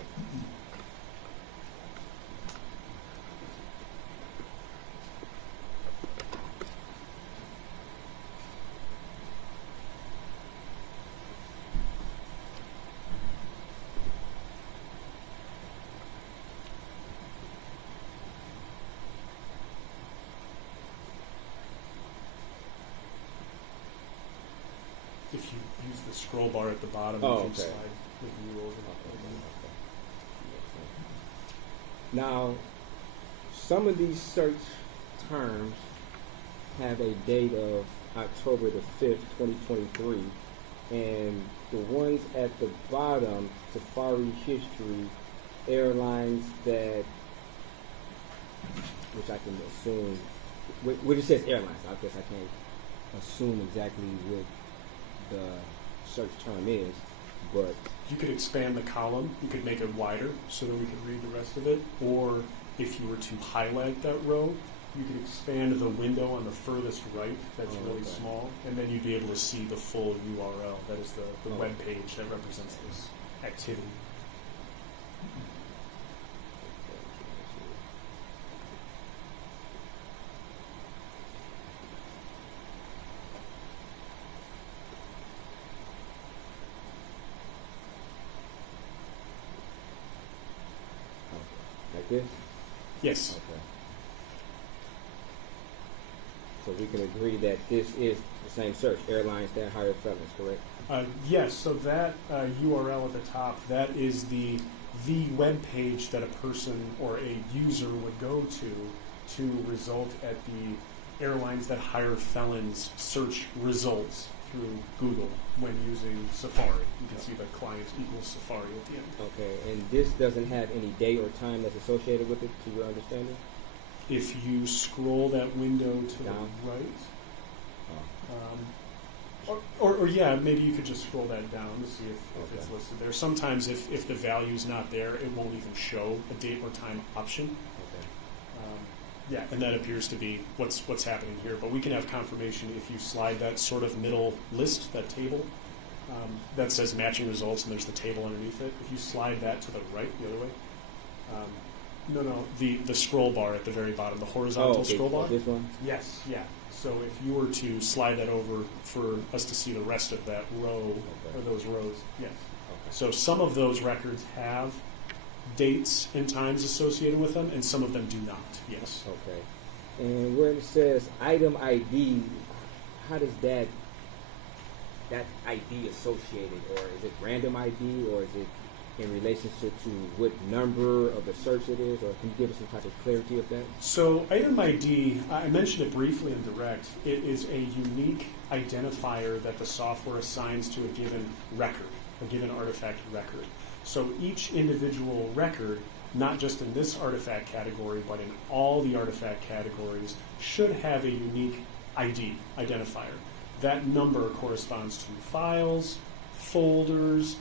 If you use the scroll bar at the bottom, Oh, you can okay. slide the view over. Now, some of these search terms have a date of October the 5th, 2023, and the ones at the bottom, Safari History, airlines that, which I can assume, what it says airlines, I guess I can't assume exactly what the search term is, but You could expand the column. You could make it wider so that we could read the rest of it. Or if you were to highlight that row, you could expand the window on the furthest right that's really okay. small, and then you'd be able to see the full URL. That is the Oh. web page that represents this activity. like this? Yes. Okay. So we can agree that this is the same search, airlines that hire felons, correct? Yes, so that URL at the top, that is the web page that a person or a user would go to result at the airlines that hire felons search results through Google when using Safari. You can see the client equals Safari at the end. Okay, and this doesn't have any date or time that's associated with it, to your understanding? If you scroll that window to Down. the right, Oh. or yeah, maybe you could just scroll that down to see if it's Okay. listed there. Sometimes if the value's not there, it won't even show a date or time option. Okay. Yeah, and that appears to be what's happening here. But we can have confirmation if you slide that sort of middle list, that table, that says matching results, and there's the table underneath it. If you slide that to the right, the other way, No. The scroll bar at the very bottom, the horizontal scroll bar. This one? Yes, yeah. So if you were to slide that over for us to see the rest of that row, or those rows, yes. Okay. So some of those records have dates and times associated with them, and some of them do not, yes. Okay. And where it says item ID, how does that ID associated, or is it random ID, or is it in relationship to what number of the search it is, or can you give us some type of clarity of that? So item ID, I mentioned it briefly in Direct. It is a unique identifier that the software assigns to a given record, a given artifact record. So each individual record, not just in this artifact category, but in all the artifact categories, should have a unique ID identifier. That number corresponds to files, folders,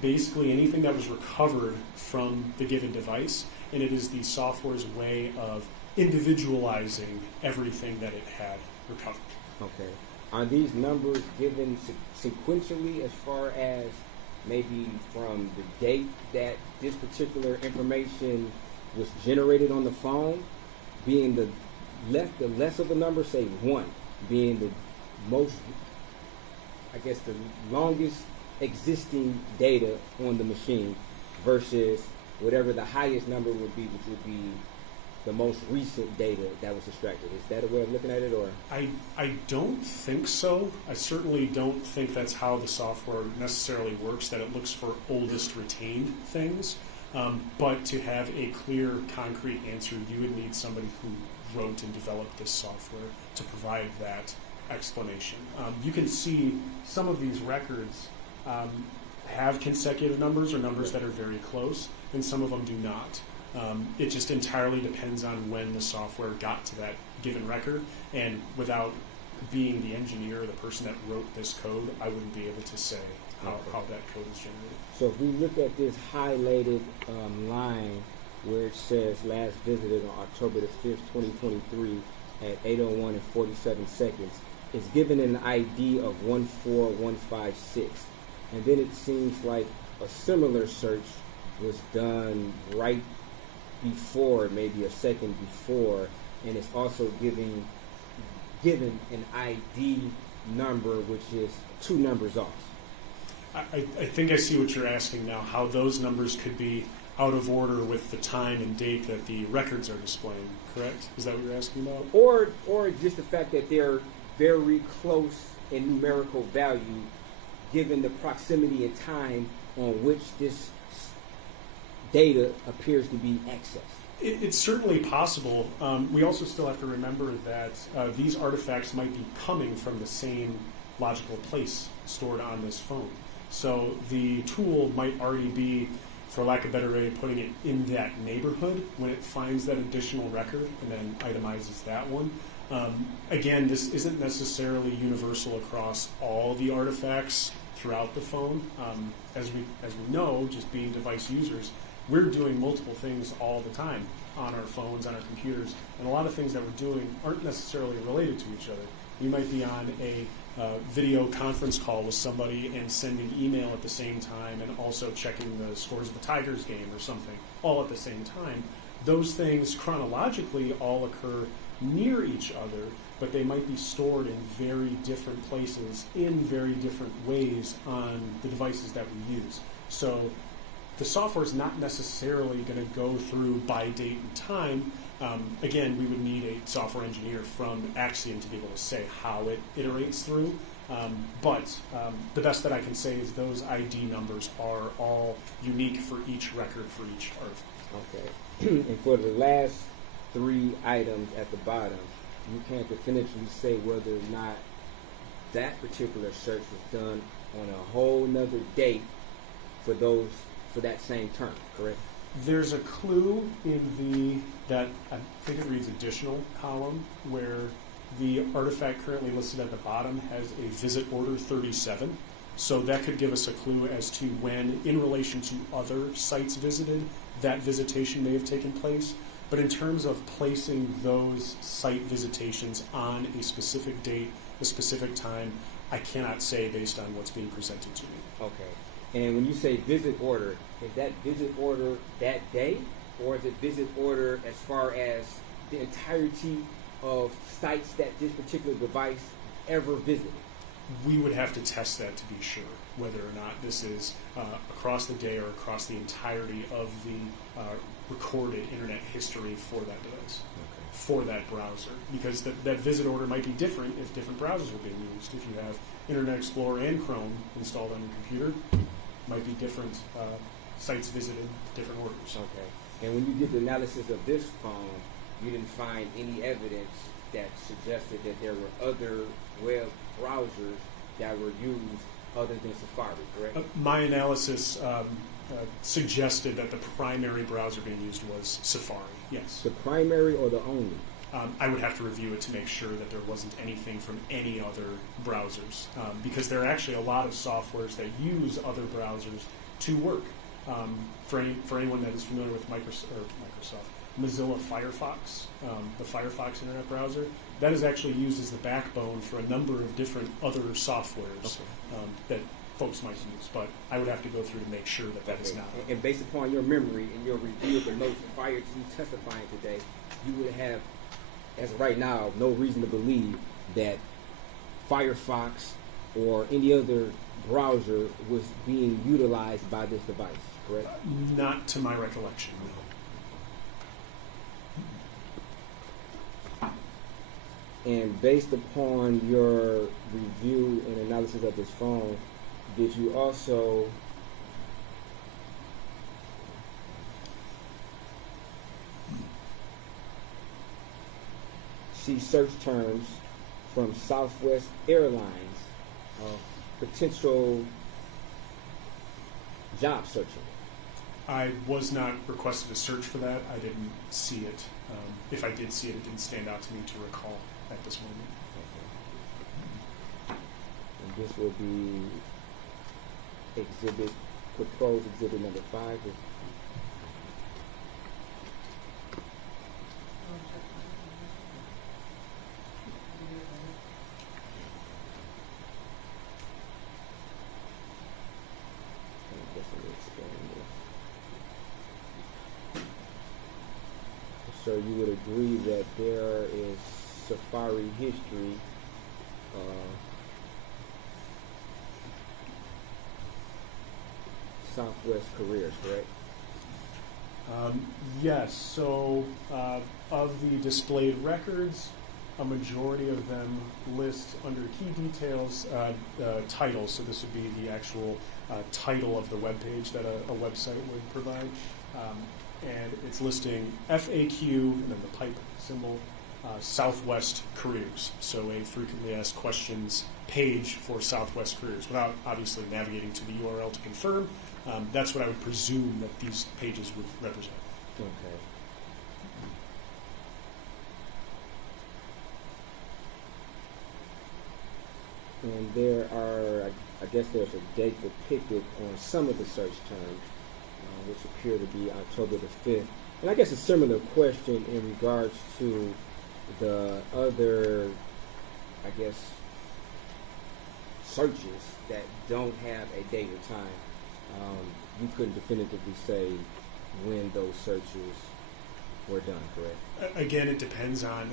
basically anything that was recovered from the given device, and it is the software's way of individualizing everything that it had recovered. Okay. Are these numbers given sequentially as far as maybe from the date that this particular information was generated on the phone, being the less of a number, say 1, being the most, I guess, the longest existing data on the machine, versus whatever the highest number would be, which would be the most recent data that was extracted. Is that a way of looking at it, or? I don't think so. I certainly don't think that's how the software necessarily works, that it looks for oldest retained things. But to have a clear, concrete answer, you would need somebody who wrote and developed this software to provide that explanation. You can see some of these records have consecutive numbers or numbers that are very close, and some of them do not. It just entirely depends on when the software got to that given record, and without being the engineer or the person that wrote this code, I wouldn't be able to say how that code is generated. So if we look at this highlighted line where it says last visited on October the 5th, 2023 at 8:01 and 47 seconds, it's given an ID of 14156. And then it seems like a similar search was done right before, maybe a second before, and it's also given an ID number which is 2 numbers off. I think I see what you're asking now, how those numbers could be out of order with the time and date that the records are displaying, correct? Is that what you're asking about? Or just the fact that they're very close in numerical value given the proximity and time on which this data appears to be accessed. It's certainly possible. We also still have to remember that these artifacts might be coming from the same logical place stored on this phone. So the tool might already be, for lack of a better way of putting it, in that neighborhood when it finds that additional record and then itemizes that one. Again, this isn't necessarily universal across all the artifacts throughout the phone. As we know, just being device users, we're doing multiple things all the time on our phones, on our computers, and a lot of things that we're doing aren't necessarily related to each other. We might be on a video conference call with somebody and sending email at the same time, and also checking the scores of the Tigers game or something, all at the same time. Those things chronologically all occur near each other, but they might be stored in very different places in very different ways on the devices that we use. So the software is not necessarily going to go through by date and time. Again, we would need a software engineer from Axiom to be able to say how it iterates through. But the best that I can say is those ID numbers are all unique for each record, for each artifact. Okay. And for the last 3 items at the bottom, you can't definitively say whether or not that particular search was done on a whole nother date for that same term, correct? There's a clue in that I think it reads additional column, where the artifact currently listed at the bottom has a visit order 37. So that could give us a clue as to when, in relation to other sites visited, that visitation may have taken place. But in terms of placing those site visitations on a specific date, a specific time, I cannot say based on what's being presented to me. Okay. And when you say visit order, is that visit order that day, or is it visit order as far as the entirety of sites that this particular device ever visited? We would have to test that to be sure whether or not this is across the day or across the entirety of the recorded internet history for that device, for that browser. Because that visit order might be different if different browsers are being used. If you have Internet Explorer and Chrome installed on your computer, might be different sites visited, different orders. Okay. And when you did the analysis of this phone, you didn't find any evidence that suggested that there were other web browsers that were used other than Safari, correct? My analysis suggested that the primary browser being used was Safari, yes. The primary or the only? I would have to review it to make sure that there wasn't anything from any other browsers, because there are actually a lot of softwares that use other browsers to work. For anyone that is familiar with Microsoft, Mozilla Firefox, the Firefox internet browser, that is actually used as the backbone for a number of different other softwares that folks might use. But I would have to go through to make sure that that is not. And based upon your memory and your review of the notes prior to testifying today, you would have, as of right now, no reason to believe that Firefox or any other browser was being utilized by this device, correct? Not to my recollection, no. And based upon your review and analysis of this phone, did you also see search terms from Southwest Airlines, potential job searching? I was not requested a search for that. I didn't see it. If I did see it, it didn't stand out to me to recall at this moment. And this will be proposed exhibit number 5. So you would agree that there is Safari history Southwest careers, correct? Yes. So of the displayed records, a majority of them list under key details titles. So this would be the actual title of the web page that a website would provide. And it's listing FAQ and then the pipe symbol, Southwest careers. So a frequently asked questions page for Southwest careers without obviously navigating to the URL to confirm. That's what I would presume that these pages would represent. Okay. And there are, I guess there's a date depicted on some of the search terms, which appear to be October the 5th. And I guess a similar question in regards to the other, I guess, searches that don't have a date or time. You couldn't definitively say when those searches were done, correct? Again, it depends on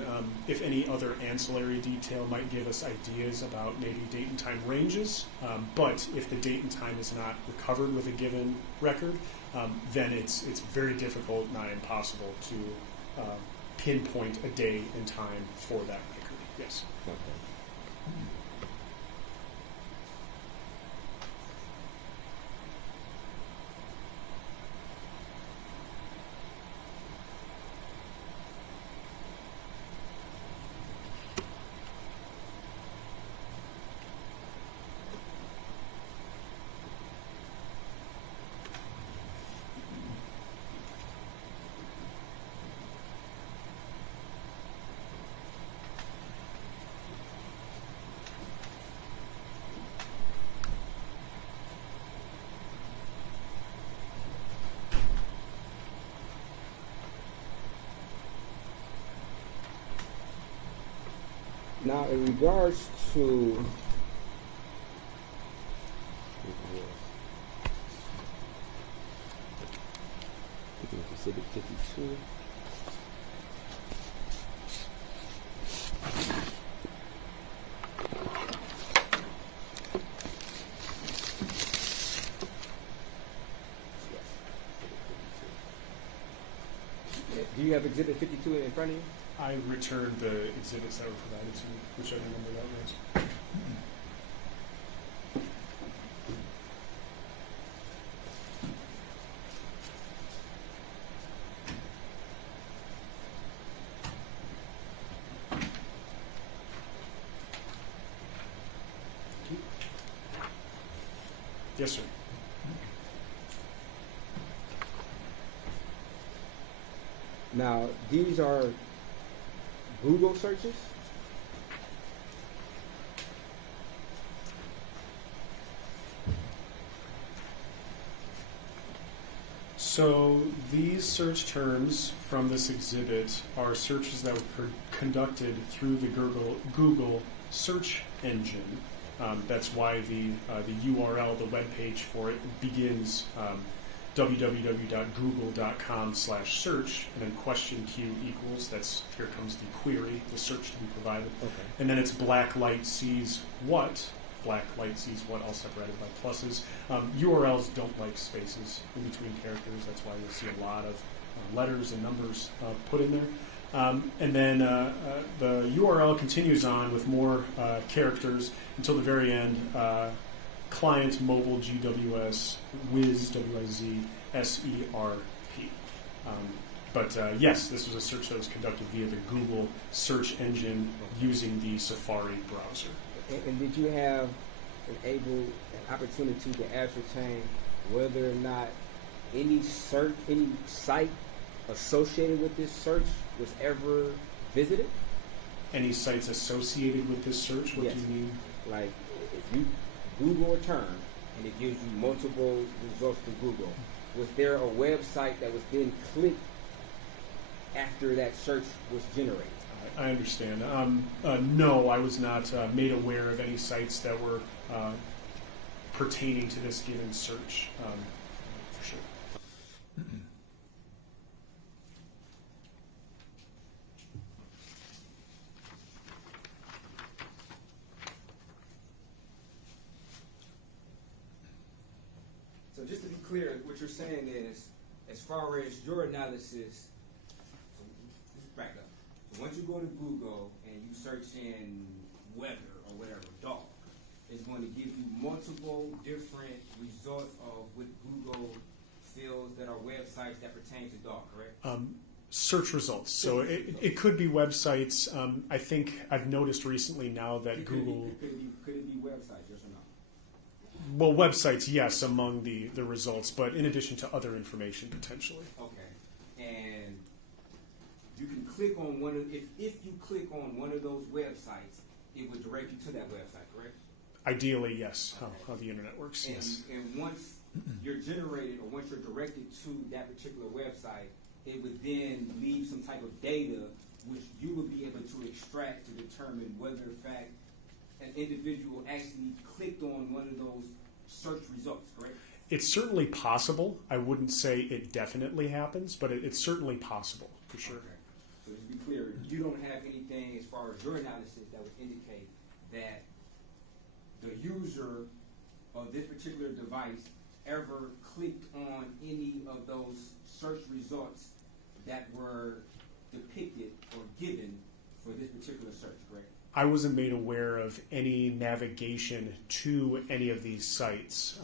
if any other ancillary detail might give us ideas about maybe date and time ranges. But if the date and time is not recovered with a given record, then it's very difficult, not impossible, to pinpoint a day and time for that record. Yes. Okay. Now, in regards to Exhibit 52. Do you have Exhibit 52 in front of you? I returned the exhibits that were provided to me, whichever number that was. Yes, sir. Now, these are Google searches. So these search terms from this exhibit are searches that were conducted through the Google search engine. That's why the URL, the web page for it, begins www.google.com/search, and then question Q equals, that's, here comes the query, the search to be provided. Okay. And then it's black light sees what, all separated by pluses. URLs don't like spaces in between characters, that's why you'll see a lot of letters and numbers put in there. And then the URL continues on with more characters until the very end. Client mobile GWS Wiz WIZ SERP. But yes, this was a search that was conducted via the Google search engine using the Safari browser. And did you have an opportunity to ascertain whether or not any site associated with this search was ever visited? Any sites associated with this search? What Yes. do you mean? Like, if you Google a term and it gives you multiple results from Google, was there a website that was then clicked after that search was generated? I understand. No, I was not made aware of any sites that were pertaining to this given search, for sure. So just to be clear, what you're saying is, as far as your analysis, so let's back up. So once you go to Google and you search in weather or whatever, dog, it's going to give you multiple different results of what Google feels that are websites that pertain to dog, correct? Search results. So it could be websites. I think I've noticed recently now that Google... Could it be websites, yes or no? Well, websites, yes, among the results, but in addition to other information, potentially. Okay. And you can click on one of, if you click on one of those websites, it would direct you to that website, correct? Ideally, yes, how the internet works, And, yes. and once you're generated or once you're directed to that particular website, it would then leave some type of data which you would be able to extract to determine whether, in fact, an individual actually clicked on one of those search results, correct? It's certainly possible. I wouldn't say it definitely happens, but it's certainly possible, for sure. Okay. So to be clear, you don't have anything as far as your analysis that would indicate that the user of this particular device ever clicked on any of those search results that were depicted or given for this particular search, correct? I wasn't made aware of any navigation to any of these sites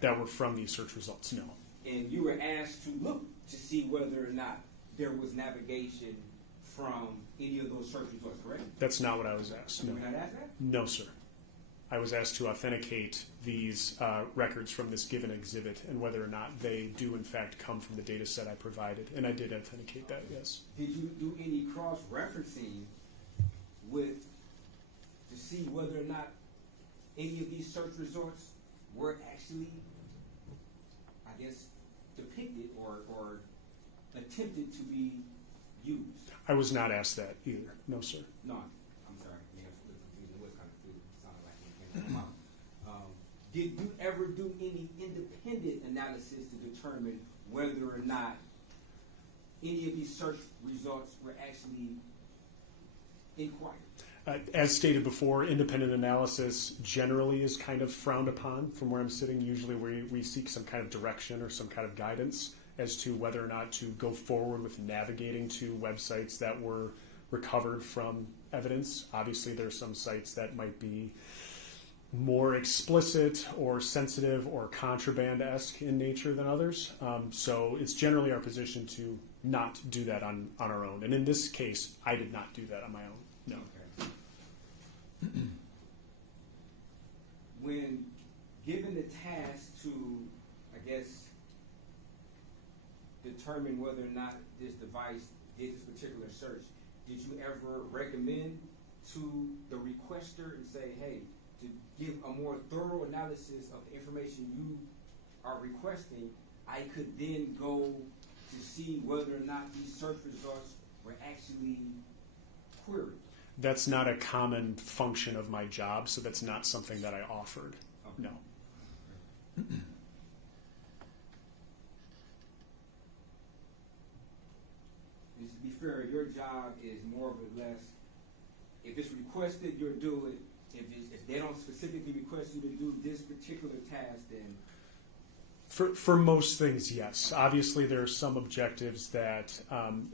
that were from these search results, no. And you were asked to look to see whether or not there was navigation from any of those search results, correct? That's not what I was asked, no. You were not asked that? No, sir. I was asked to authenticate these records from this given exhibit and whether or not they do in fact come from the data set I provided, and I did authenticate that, yes. Did you do any cross-referencing with to see whether or not any of these search results were actually, I guess, depicted or attempted to be used? I was not asked that either, no, sir. No, I'm sorry. I mean, it was a little confusing. It was kind of confusing. It sounded like it came from my mouth. Did you ever do any independent analysis to determine whether or not any of these search results were actually inquired. As stated before, independent analysis generally is kind of frowned upon from where I'm sitting. Usually we seek some kind of direction or some kind of guidance as to whether or not to go forward with navigating to websites that were recovered from evidence. Obviously, there are some sites that might be more explicit or sensitive or contraband-esque in nature than others. So it's generally our position to not do that on our own. And in this case, I did not do that on my own. No. Okay. When given the task to, I guess, determine whether or not this device did this particular search, did you ever recommend to the requester and say, hey, to give a more thorough analysis of the information you are requesting, I could then go to see whether or not these search results were actually queried? That's not a common function of my job, so that's not something that I offered. Okay. No. Just to be fair, your job is more or less, if it's requested, you'll do it. If they don't specifically request you to do this particular task, then... For most things, yes. Obviously, there are some objectives that,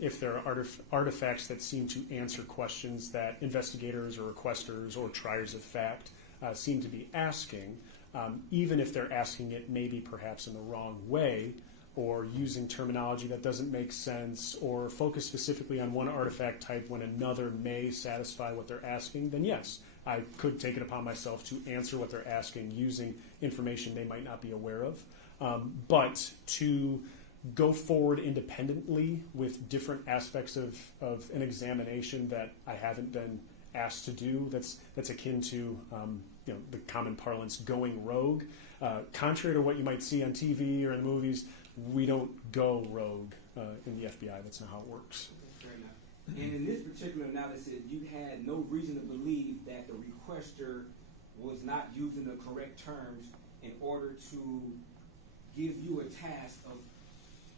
if there are artifacts that seem to answer questions that investigators or requesters or triers of fact seem to be asking, even if they're asking it maybe perhaps in the wrong way or using terminology that doesn't make sense or focus specifically on one artifact type when another may satisfy what they're asking, then yes, I could take it upon myself to answer what they're asking using information they might not be aware of. But to go forward independently with different aspects of an examination that I haven't been asked to do, that's akin to the common parlance going rogue. Contrary to what you might see on TV or in the movies, we don't go rogue in the FBI. That's not how it works. Fair enough. And in this particular analysis, you had no reason to believe that the requester was not using the correct terms in order to give you a task of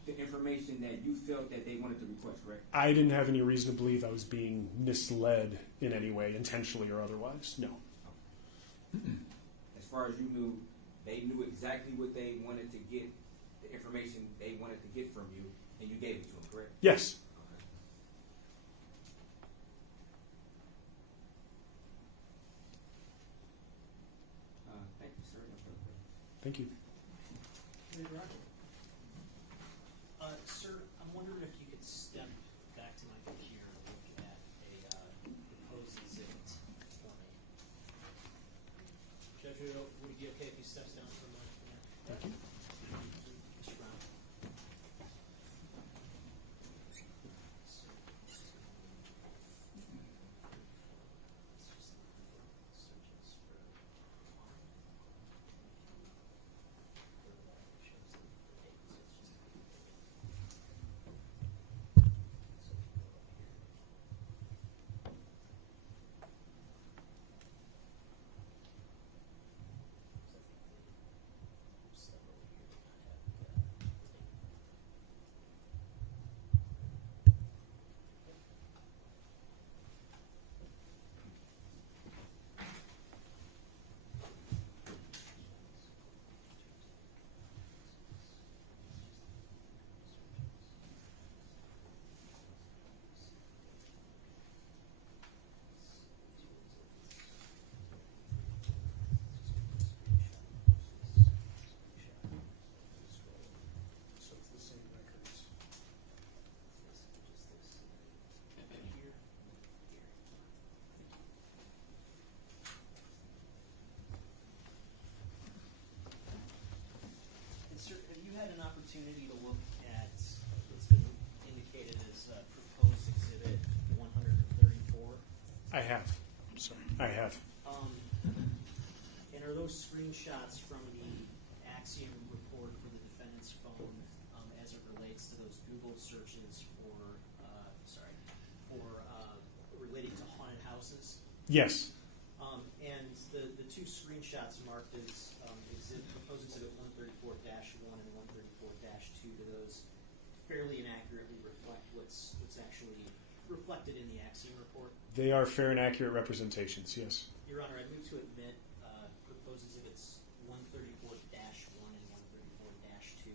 the information that you felt that they wanted to request, correct? I didn't have any reason to believe I was being misled in any way, intentionally or otherwise. No. As far as you knew, they knew exactly what they wanted to get, the information they wanted to get from you, and you gave it to them, correct? Yes. Okay. Thank you, sir. No further questions. Thank you. Sir, I'm wondering if you could step back to my computer and look at a proposed exhibit for me. Judge, would it be okay if he steps down for a moment? Thank you. Mr. Brown. So it's the same records. And sir, have you had an opportunity to look at what's been indicated as proposed exhibit 134? I have. I'm sorry. I have. And are those screenshots from the Axiom report for the defendant's phone as it relates to those Google searches for relating to haunted houses? Yes. And the two screenshots marked as proposed exhibit 134-1 and 134-2, do those fairly inaccurately reflect what's actually reflected in the Axiom report? They are fair and accurate representations, yes. Your Honor, I move to admit proposed exhibits 134-1 and 134-2.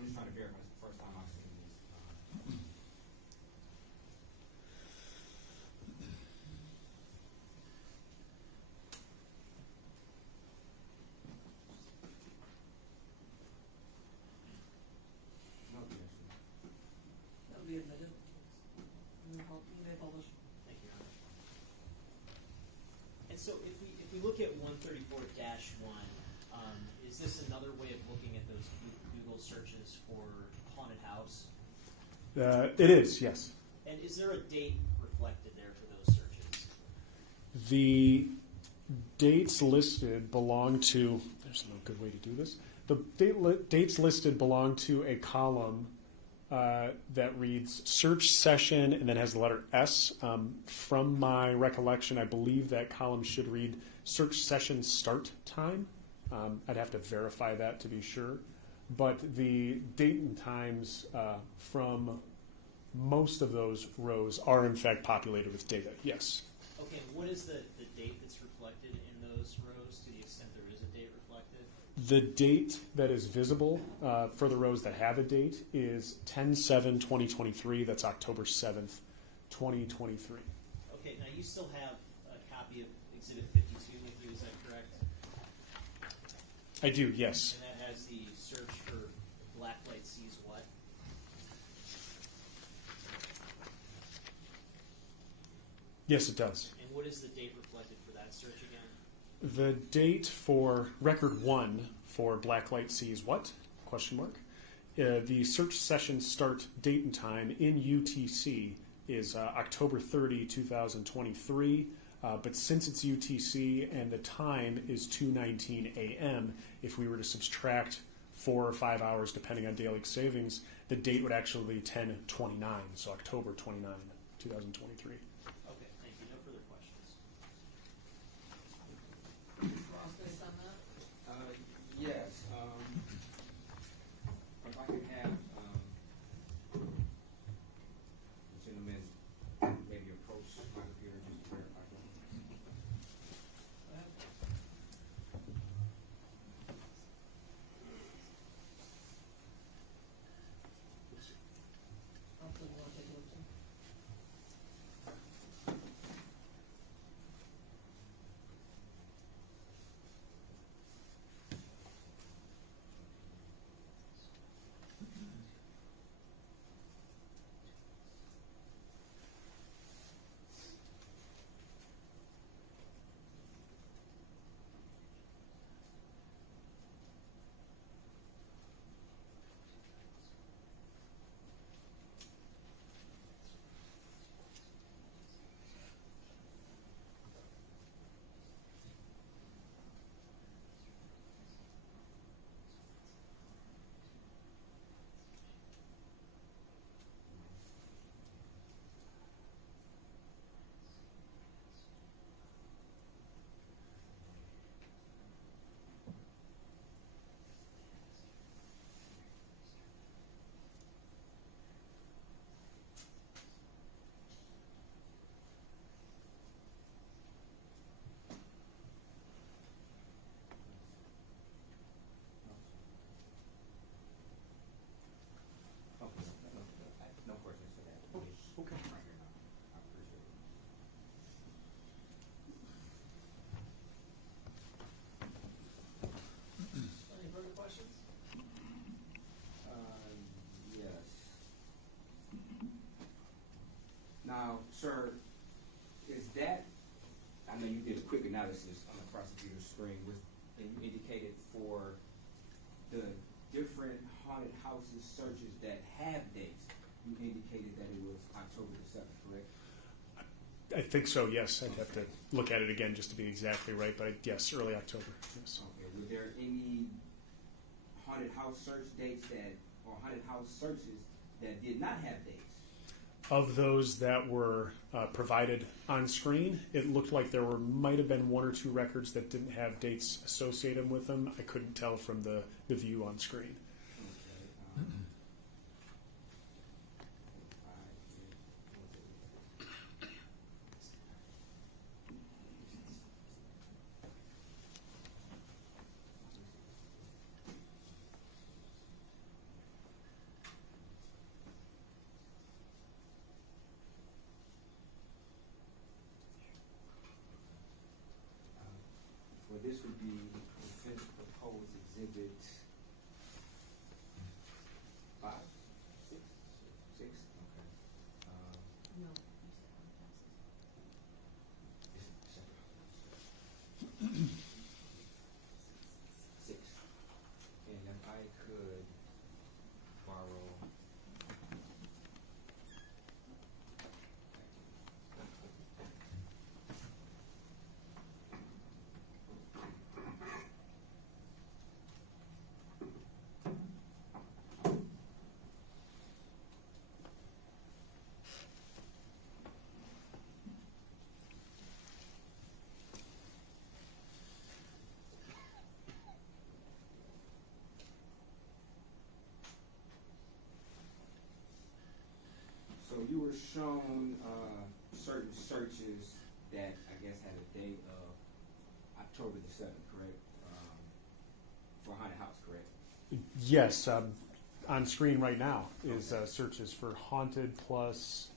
I'm just trying to verify. It's the first time I've seen this. No objection. That'll be admitted. You may publish. Thank you, Your Honor. And so if we look at 134-1, is this another way of looking at those Google searches for haunted house? It is, yes. And is there a date reflected there for those searches? The dates listed belong to, there's no good way to do this. The dates listed belong to a column that reads search session and then has the letter S. From my recollection, I believe that column should read search session start time. I'd have to verify that to be sure. But the date and times from most of those rows are in fact populated with data, yes. Okay, and what is the date that's reflected in those rows to the extent there is a date reflected? The date that is visible for the rows that have a date is 10/7/2023. That's October 7th, 2023. Okay, now you still have a copy of Exhibit 52 with you, is that correct? I do, yes. And that has the search for blacklight sees what? Yes, it does. And what is the date reflected for that search again? The date for record 1 for blacklight sees what? Question mark. The search session start date and time in UTC is October 30, 2023. But since it's UTC and the time is 2:19 a.m., if we were to subtract 4 or 5 hours depending on daily savings, the date would actually be 10/29, so October 29, 2023. Okay, thank you. No further questions. Ross, based on that? Yes. If I could have the gentleman maybe approach my computer just to verify. Go ahead. I'll want to take a look too. No questions for that. Okay. Right here now. I appreciate it. Any further questions? Yes. Now, sir, is that, I know you did a quick analysis on the prosecutor's screen, and you indicated for the different haunted houses searches that have dates, you indicated that it was October the 7th, correct? I think so, yes. I'd have to look at it again just to be exactly right, but yes, early October. Yes. Okay. Were there any haunted house search dates or haunted house searches that did not have dates? Of those that were provided on screen, it looked like there might have been one or two records that didn't have dates associated with them. I couldn't tell from the view on screen. Okay. Well, this would be defense proposed exhibit 5, 6, 6. Okay. No. Six. And if I could borrow. So you were shown certain searches that I guess had a date of October the 7th, correct? For haunted house, correct? Yes, on screen right now is searches for haunted plus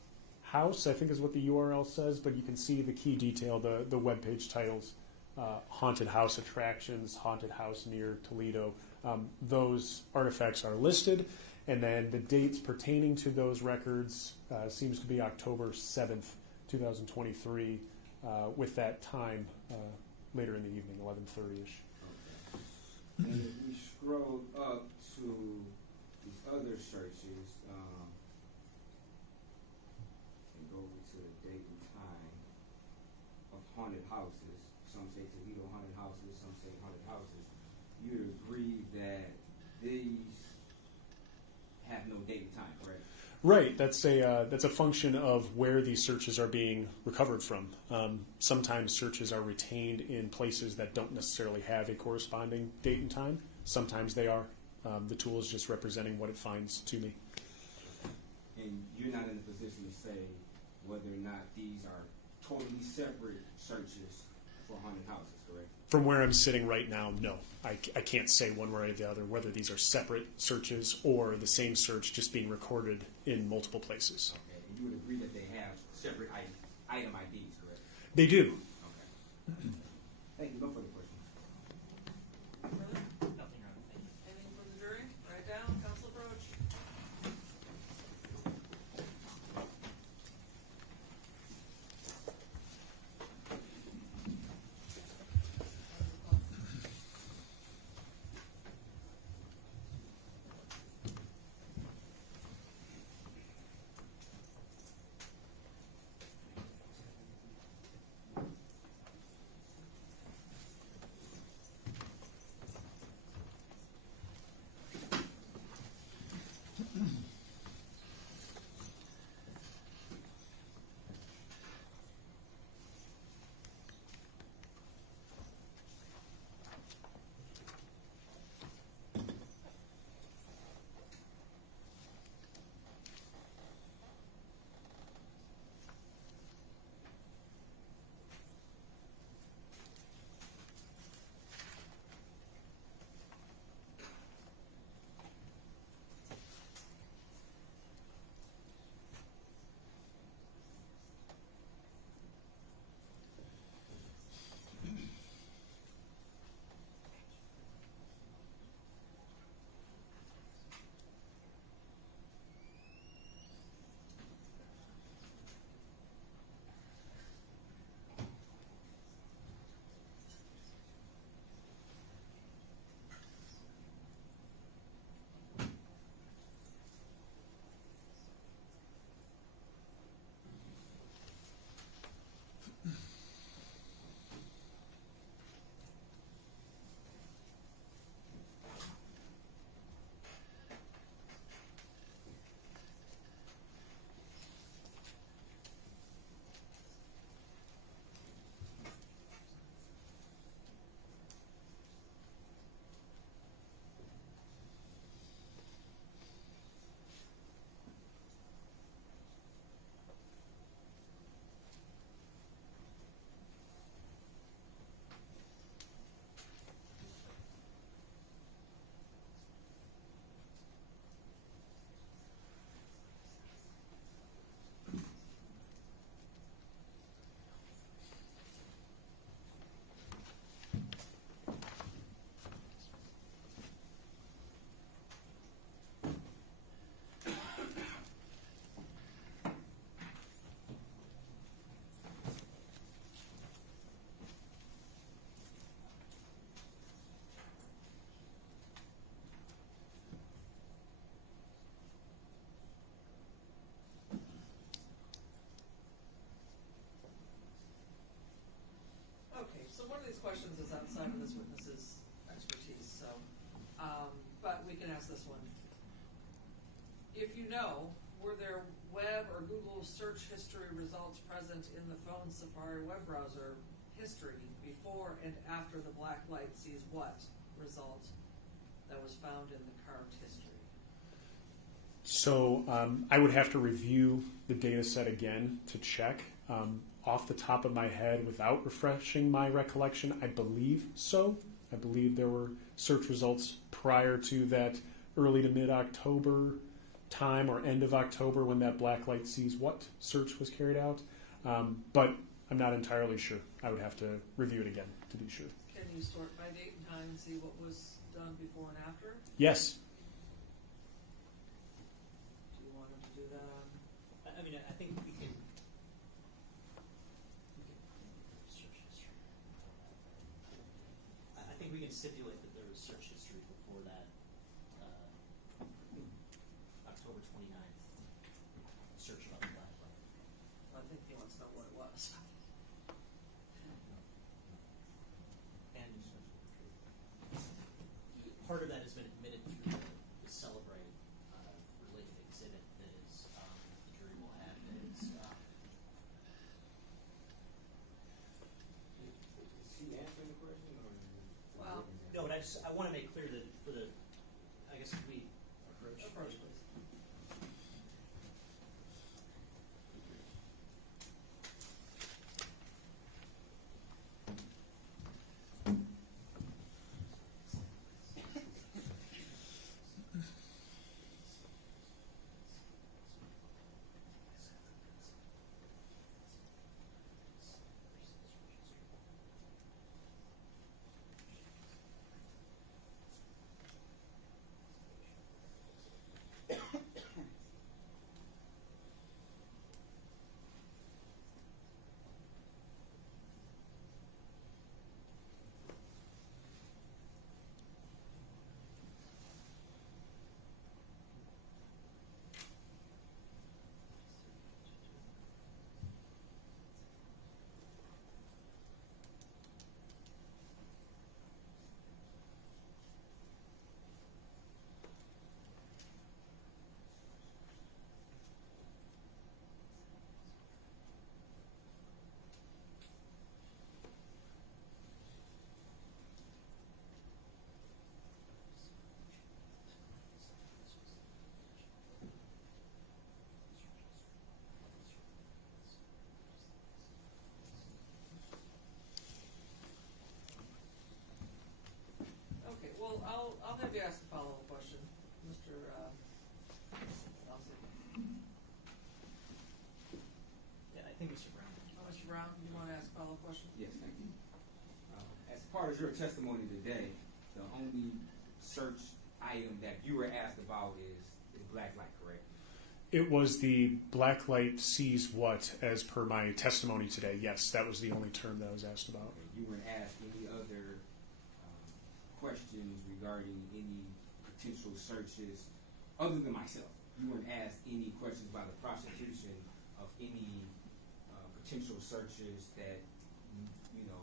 house, I think is what the URL says, but you can see the key detail, the webpage titles, haunted house attractions, haunted house near Toledo. Those artifacts are listed, and then the dates pertaining to those records seems to be October 7th, 2023, with that time later in the evening, 11:30ish. Okay. And if we scroll up to these other searches and go over to the date and time of haunted houses, some say Toledo haunted houses, some say haunted houses, you'd agree that these have no date and time, correct? Right, that's a function of where these searches are being recovered from. Sometimes searches are retained in places that don't necessarily have a corresponding date and time. Sometimes they are. The tool is just representing what it finds to me. And you're not in a position to say whether or not these are totally separate searches for haunted houses, correct? From where I'm sitting right now, no. I can't say one way or the other whether these are separate searches or the same search just being recorded in multiple places. Okay, and you would agree that they have separate item IDs, correct? They do. Okay. Thank you. No further questions. Further? Nothing wrong with it. Anything from the jury? Write down, Council Approach. Okay, so one of these questions is outside of this witness's expertise, so, but we can ask this one. If you know, were there web or Google search history results present in the phone Safari web browser history before and after the black light sees what result that was found in the carved history? So I would have to review the data set again to check. Off the top of my head, without refreshing my recollection, I believe so. I believe there were search results prior to that early to mid-October time or end of October when that black light sees what search was carried out. But I'm not entirely sure. I would have to review it again to be sure. Can you sort by date and time and see what was done before and after? Yes. Do you want him to do that on? I mean, I think we can search history. I think we can stipulate that there was search history before that October 29th search about the black light. I think he wants to know what it was. And part of that has been admitted through the Celebrate related exhibit that is the jury will have. That is, Is he answering the question, or? Well, no, but I want to make clear that for the, I guess if we approach. Approach, please. Okay, well, I'll have you ask a follow-up question, Mr. Nelson. Yeah, I think Mr. Brown. Mr. Brown, you want to ask a follow-up question? Yes, thank you. As part of your testimony today, the only search item that you were asked about is black light, correct? It was the black light sees what, as per my testimony today. Yes, that was the only term that I was asked about. Okay. You weren't asked any other questions regarding any potential searches other than myself. You weren't asked any questions by the prosecution of any potential searches that, you know,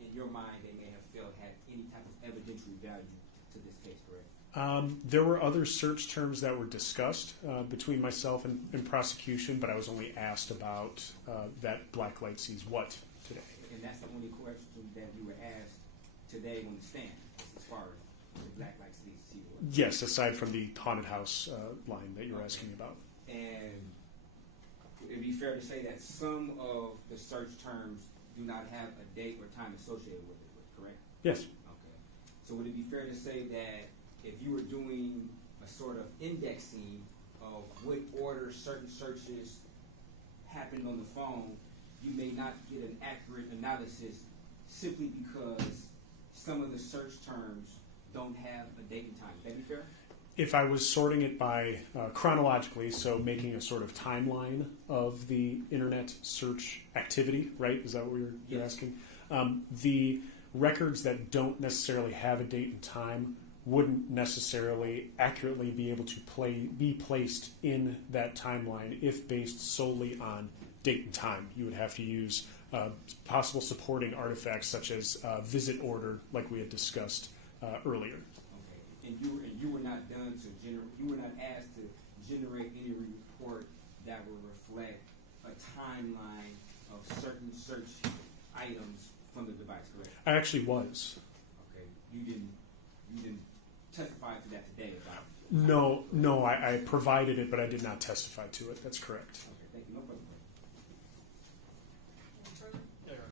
in your mind they may have felt had any type of evidentiary value to this case, correct? There were other search terms that were discussed between myself and prosecution, but I was only asked about that black light sees what today. And that's the only question that you were asked today on the stand, as far as the black light sees what? Yes, aside from the haunted house line that you're asking about. And would it be fair to say that some of the search terms do not have a date or time associated with it, correct? Yes. Okay. So would it be fair to say that if you were doing a sort of indexing of what order certain searches happened on the phone, you may not get an accurate analysis simply because some of the search terms don't have a date and time. Would that be fair? If I was sorting it by chronologically, so making a sort of timeline of the internet search activity, right? Is that what you're Yes. asking? The records that don't necessarily have a date and time wouldn't necessarily accurately be able to be placed in that timeline if based solely on date and time. You would have to use possible supporting artifacts such as visit order, like we had discussed earlier. Okay. And you were not done to generate. You were not asked to generate any report that will reflect a timeline of certain search items from the device, correct? I actually was. Okay. You didn't testify to that today about. No, I provided it, but I did not testify to it. That's correct. Okay.